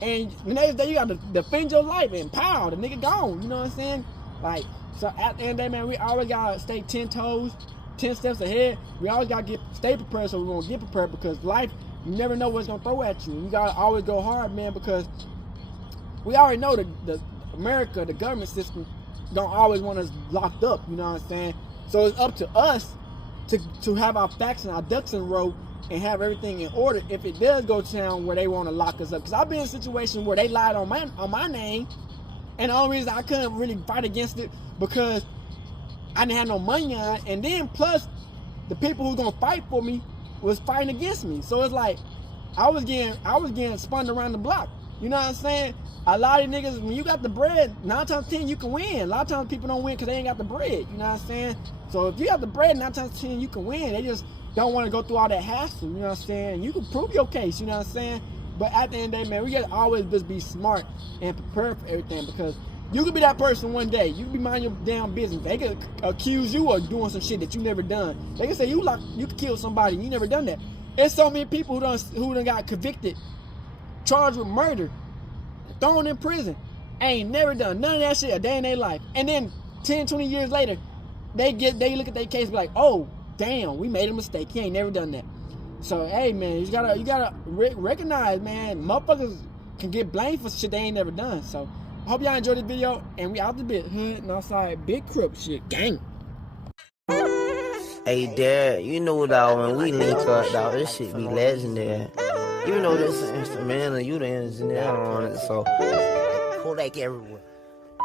and the next day you got to defend your life, and pow, the nigga gone. You know what I'm saying? Like, so at the end of the day, man, we always gotta stay 10 toes, 10 steps ahead. We always gotta stay prepared, so we're gonna get prepared, because life, you never know what's gonna throw at you. You gotta always go hard, man, because we already know the America, the government system, don't always want us locked up. You know what I'm saying? So it's up to us to have our facts and our ducks in a row and have everything in order if it does go down where they want to lock us up. Because I've been in a situation where they lied on my name, and the only reason I couldn't really fight against it because I didn't have no money on it. And then plus, the people who's gonna fight for me was fighting against me. So it's like I was getting spun around the block. You know what I'm saying? A lot of niggas, when you got the bread, 9 times 10 you can win. A lot of times people don't win because they ain't got the bread. You know what I'm saying? So if you got the bread, 9 times 10 you can win. They just don't want to go through all that hassle. You know what I'm saying? You can prove your case. You know what I'm saying? But at the end of the day, man, we gotta always just be smart and prepared for everything, because you could be that person one day. You could be minding your damn business. They could accuse you of doing some shit that you never done. They could say you could kill somebody and you never done that. There's so many people who done got convicted, charged with murder, thrown in prison, ain't never done none of that shit a day in their life. And then 10, 20 years later, they look at their case and be like, oh, damn, we made a mistake. He ain't never done that. So, hey, man, you gotta recognize, man, motherfuckers can get blamed for shit they ain't never done. So, I hope y'all enjoyed this video, and we out the bit. Hood and outside, big crip shit, gang. Hey, Dad, you know, dog, when we link up, dog, this shit be legendary. You know this instrumental, you the engineer on it, so Kodak everywhere.